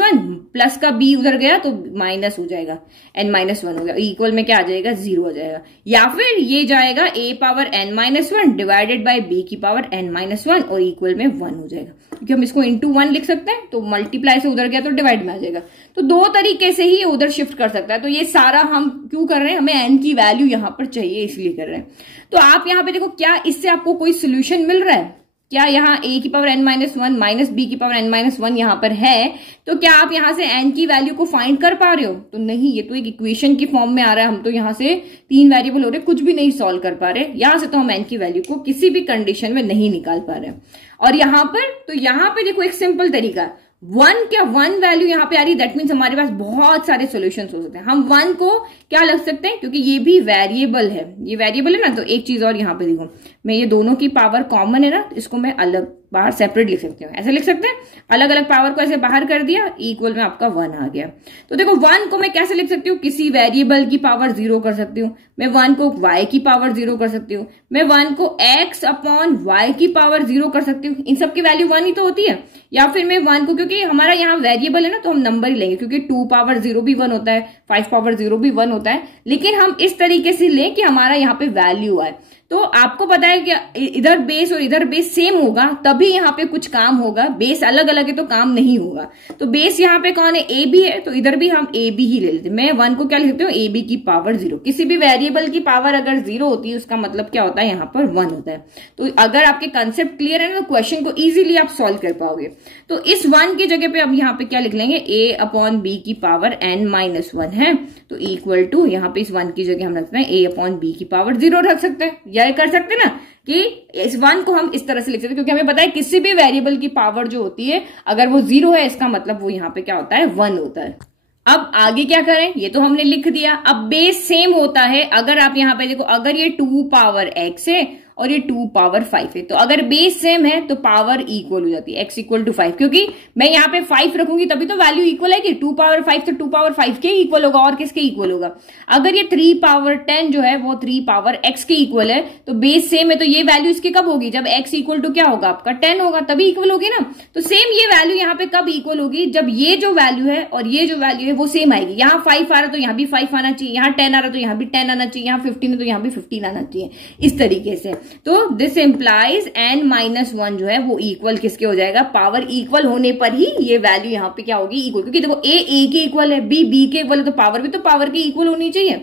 प्लस का b उधर गया तो माइनस हो जाएगा, n-1 हो गया, इक्वल में क्या आ जाएगा, 0 हो जाएगा। या फिर ये जाएगा a power n-1 divided by b की पावर n-1 और इक्वल में 1 हो जाएगा, क्योंकि हम इसको इंटू 1 लिख सकते हैं। तो मल्टीप्लाई से उधर गया तो डिवाइड में आ जाएगा। तो दो तरीके से ही उधर शिफ्ट कर सकता है। तो ये सारा हम क्यों कर रहे हैं, हमें n की वैल्यू यहां पर चाहिए इसलिए कर रहे हैं। तो आप यहां पे देखो, क्या इससे आपको कोई सोल्यूशन मिल रहा है? क्या यहाँ a की पावर n-1 माइनस b की पावर n-1 यहाँ पर है, तो क्या आप यहाँ से n की वैल्यू को फाइंड कर पा रहे हो? तो नहीं, ये तो एक इक्वेशन की फॉर्म में आ रहा है। हम तो यहाँ से 3 वेरिएबल हो रहे, कुछ भी नहीं सॉल्व कर पा रहे। यहाँ से तो हम n की वैल्यू को किसी भी कंडीशन में नहीं निकाल पा रहे। और यहाँ पर तो यहाँ पे देखो एक सिंपल तरीका है, 1 वैल्यू यहाँ पे आ रही, दैट मीन्स हमारे पास बहुत सारे सॉल्यूशंस हो सकते हैं। हम 1 को क्या लग सकते हैं, क्योंकि ये भी वेरिएबल है, ये वेरिएबल है ना। तो एक चीज और यहाँ पे देखो, मैं ये दोनों की पावर कॉमन है ना, तो इसको मैं अलग बाहर सेपरेट लिख सकती हूँ। ऐसे लिख सकते हैं, अलग अलग पावर को ऐसे बाहर कर दिया, इक्वल में आपका 1 आ गया। तो देखो 1 को मैं कैसे लिख सकती हूँ, किसी वेरिएबल की पावर 0 कर सकती हूँ, मैं 1 को y की पावर 0 कर सकती हूँ, मैं 1 को x अपॉन y की पावर 0 कर सकती हूँ। इन सब की वैल्यू 1 ही तो होती है। या फिर मैं 1 को, क्योंकि हमारा यहाँ वेरिएबल है ना, तो हम नंबर ही लेंगे, क्योंकि 2 पावर 0 भी 1 होता है, 5 पावर 0 भी 1 होता है। लेकिन हम इस तरीके से लें कि हमारा यहाँ पे वैल्यू आए। तो आपको पता है कि इधर बेस और इधर बेस सेम होगा तभी यहाँ पे कुछ काम होगा, बेस अलग अलग है तो काम नहीं होगा। तो बेस यहाँ पे कौन है, ए बी है, तो इधर भी हम ए बी ही ले लेते हैं। मैं 1 को क्या लिख सकती हूँ, ए बी की पावर 0। किसी भी वेरिएबल की पावर अगर 0 होती है उसका मतलब क्या होता है, यहाँ पर 1 होता है। तो अगर आपके कंसेप्ट क्लियर है ना, तो क्वेश्चन को इजीली आप सॉल्व कर पाओगे। तो इस 1 की जगह पे अब यहाँ पे क्या लिख लेंगे, a अपॉन बी की पावर n-1 है, तो इक्वल टू यहाँ पे इस 1 की जगह हम रखते हैं a अपॉन बी की पावर 0 रख सकते हैं। यह कर सकते हैं ना कि इस 1 को हम इस तरह से लिख सकते हैं, क्योंकि हमें पता है किसी भी वेरिएबल की पावर जो होती है अगर वो 0 है, इसका मतलब वो यहाँ पे क्या होता है, 1 होता है। अब आगे क्या करें, ये तो हमने लिख दिया। अब बेस सेम होता है, अगर आप यहाँ पे देखो, अगर ये 2 पावर x है और ये 2 पावर 5 है, तो अगर बेस सेम है तो पावर इक्वल हो जाती है, x इक्वल टू 5, क्योंकि मैं यहाँ पे 5 रखूंगी तभी तो वैल्यू इक्वल है कि 2 पावर 5 तो 2 पावर 5 के इक्वल होगा, और किसके इक्वल होगा। अगर ये 3 पावर 10 जो है वो 3 पावर x के इक्वल है, तो बेस सेम है, तो ये वैल्यू इसके कब होगी, जब x इक्वल टू क्या होगा आपका 10 होगा, तभी इक्वल होगी ना। तो सेम ये वैल्यू यहाँ पे कब इक्वल होगी, जब ये जो वैल्यू है और ये जो वैल्यू है वो सेम आएगी। यहाँ 5 आ रहा तो यहाँ भी 5 आना चाहिए, यहाँ 10 आ रहा तो यहाँ भी 10 आना चाहिए, यहाँ 15 है तो यहाँ भी 15 आना चाहिए, इस तरीके से। तो दिस इंप्लाइज n-1 जो है वो इक्वल किसके हो जाएगा, पावर इक्वल होने पर ही ये वैल्यू यहाँ पे क्या होगी, इक्वल। क्योंकि देखो a के इक्वल है, b के इक्वल है, तो पावर भी तो पावर के इक्वल होनी चाहिए।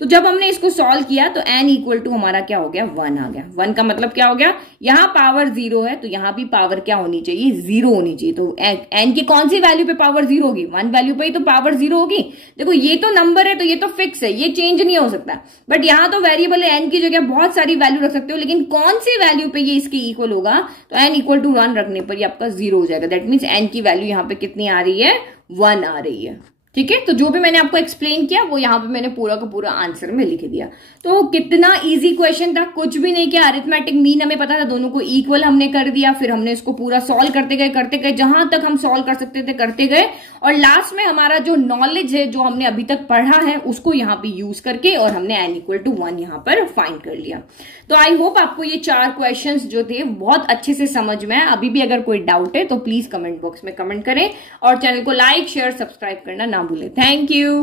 तो जब हमने इसको सॉल्व किया तो n इक्वल टू हमारा क्या हो गया, 1 आ गया। 1 का मतलब क्या हो गया, यहाँ पावर 0 है तो यहाँ भी पावर क्या होनी चाहिए, 0 होनी चाहिए। तो n की कौन सी वैल्यू पे पावर 0 होगी, 1 वैल्यू पे ही तो पावर 0 होगी। देखो ये तो नंबर है तो ये तो फिक्स है, ये चेंज नहीं हो सकता। बट यहाँ तो वेरिएबल है, n की जगह बहुत सारी वैल्यू रख सकते हो, लेकिन कौन सी वैल्यू पे ये इसके इक्वल होगा, तो n इक्वल टू 1 रखने पर ये आपका 0 हो जाएगा। दैट मीन्स n की वैल्यू यहाँ पे कितनी आ रही है, 1 आ रही है। ठीक है, तो जो भी मैंने आपको एक्सप्लेन किया वो यहाँ पे मैंने पूरा का पूरा आंसर में लिख दिया। तो कितना इजी क्वेश्चन था, कुछ भी नहीं किया। अरिथमेटिक मीन हमें पता था, दोनों को इक्वल हमने कर दिया, फिर हमने इसको पूरा सॉल्व करते गए जहां तक हम सॉल्व कर सकते थे करते गए, और लास्ट में हमारा जो नॉलेज है जो हमने अभी तक पढ़ा है उसको यहाँ पे यूज करके और हमने n इक्वल टू 1 यहाँ पर फाइंड कर लिया। तो आई होप आपको ये 4 क्वेश्चन जो थे बहुत अच्छे से समझ में आए। अभी भी अगर कोई डाउट है तो प्लीज कमेंट बॉक्स में कमेंट करें और चैनल को लाइक शेयर सब्सक्राइब करना ना भूलें। Thank you.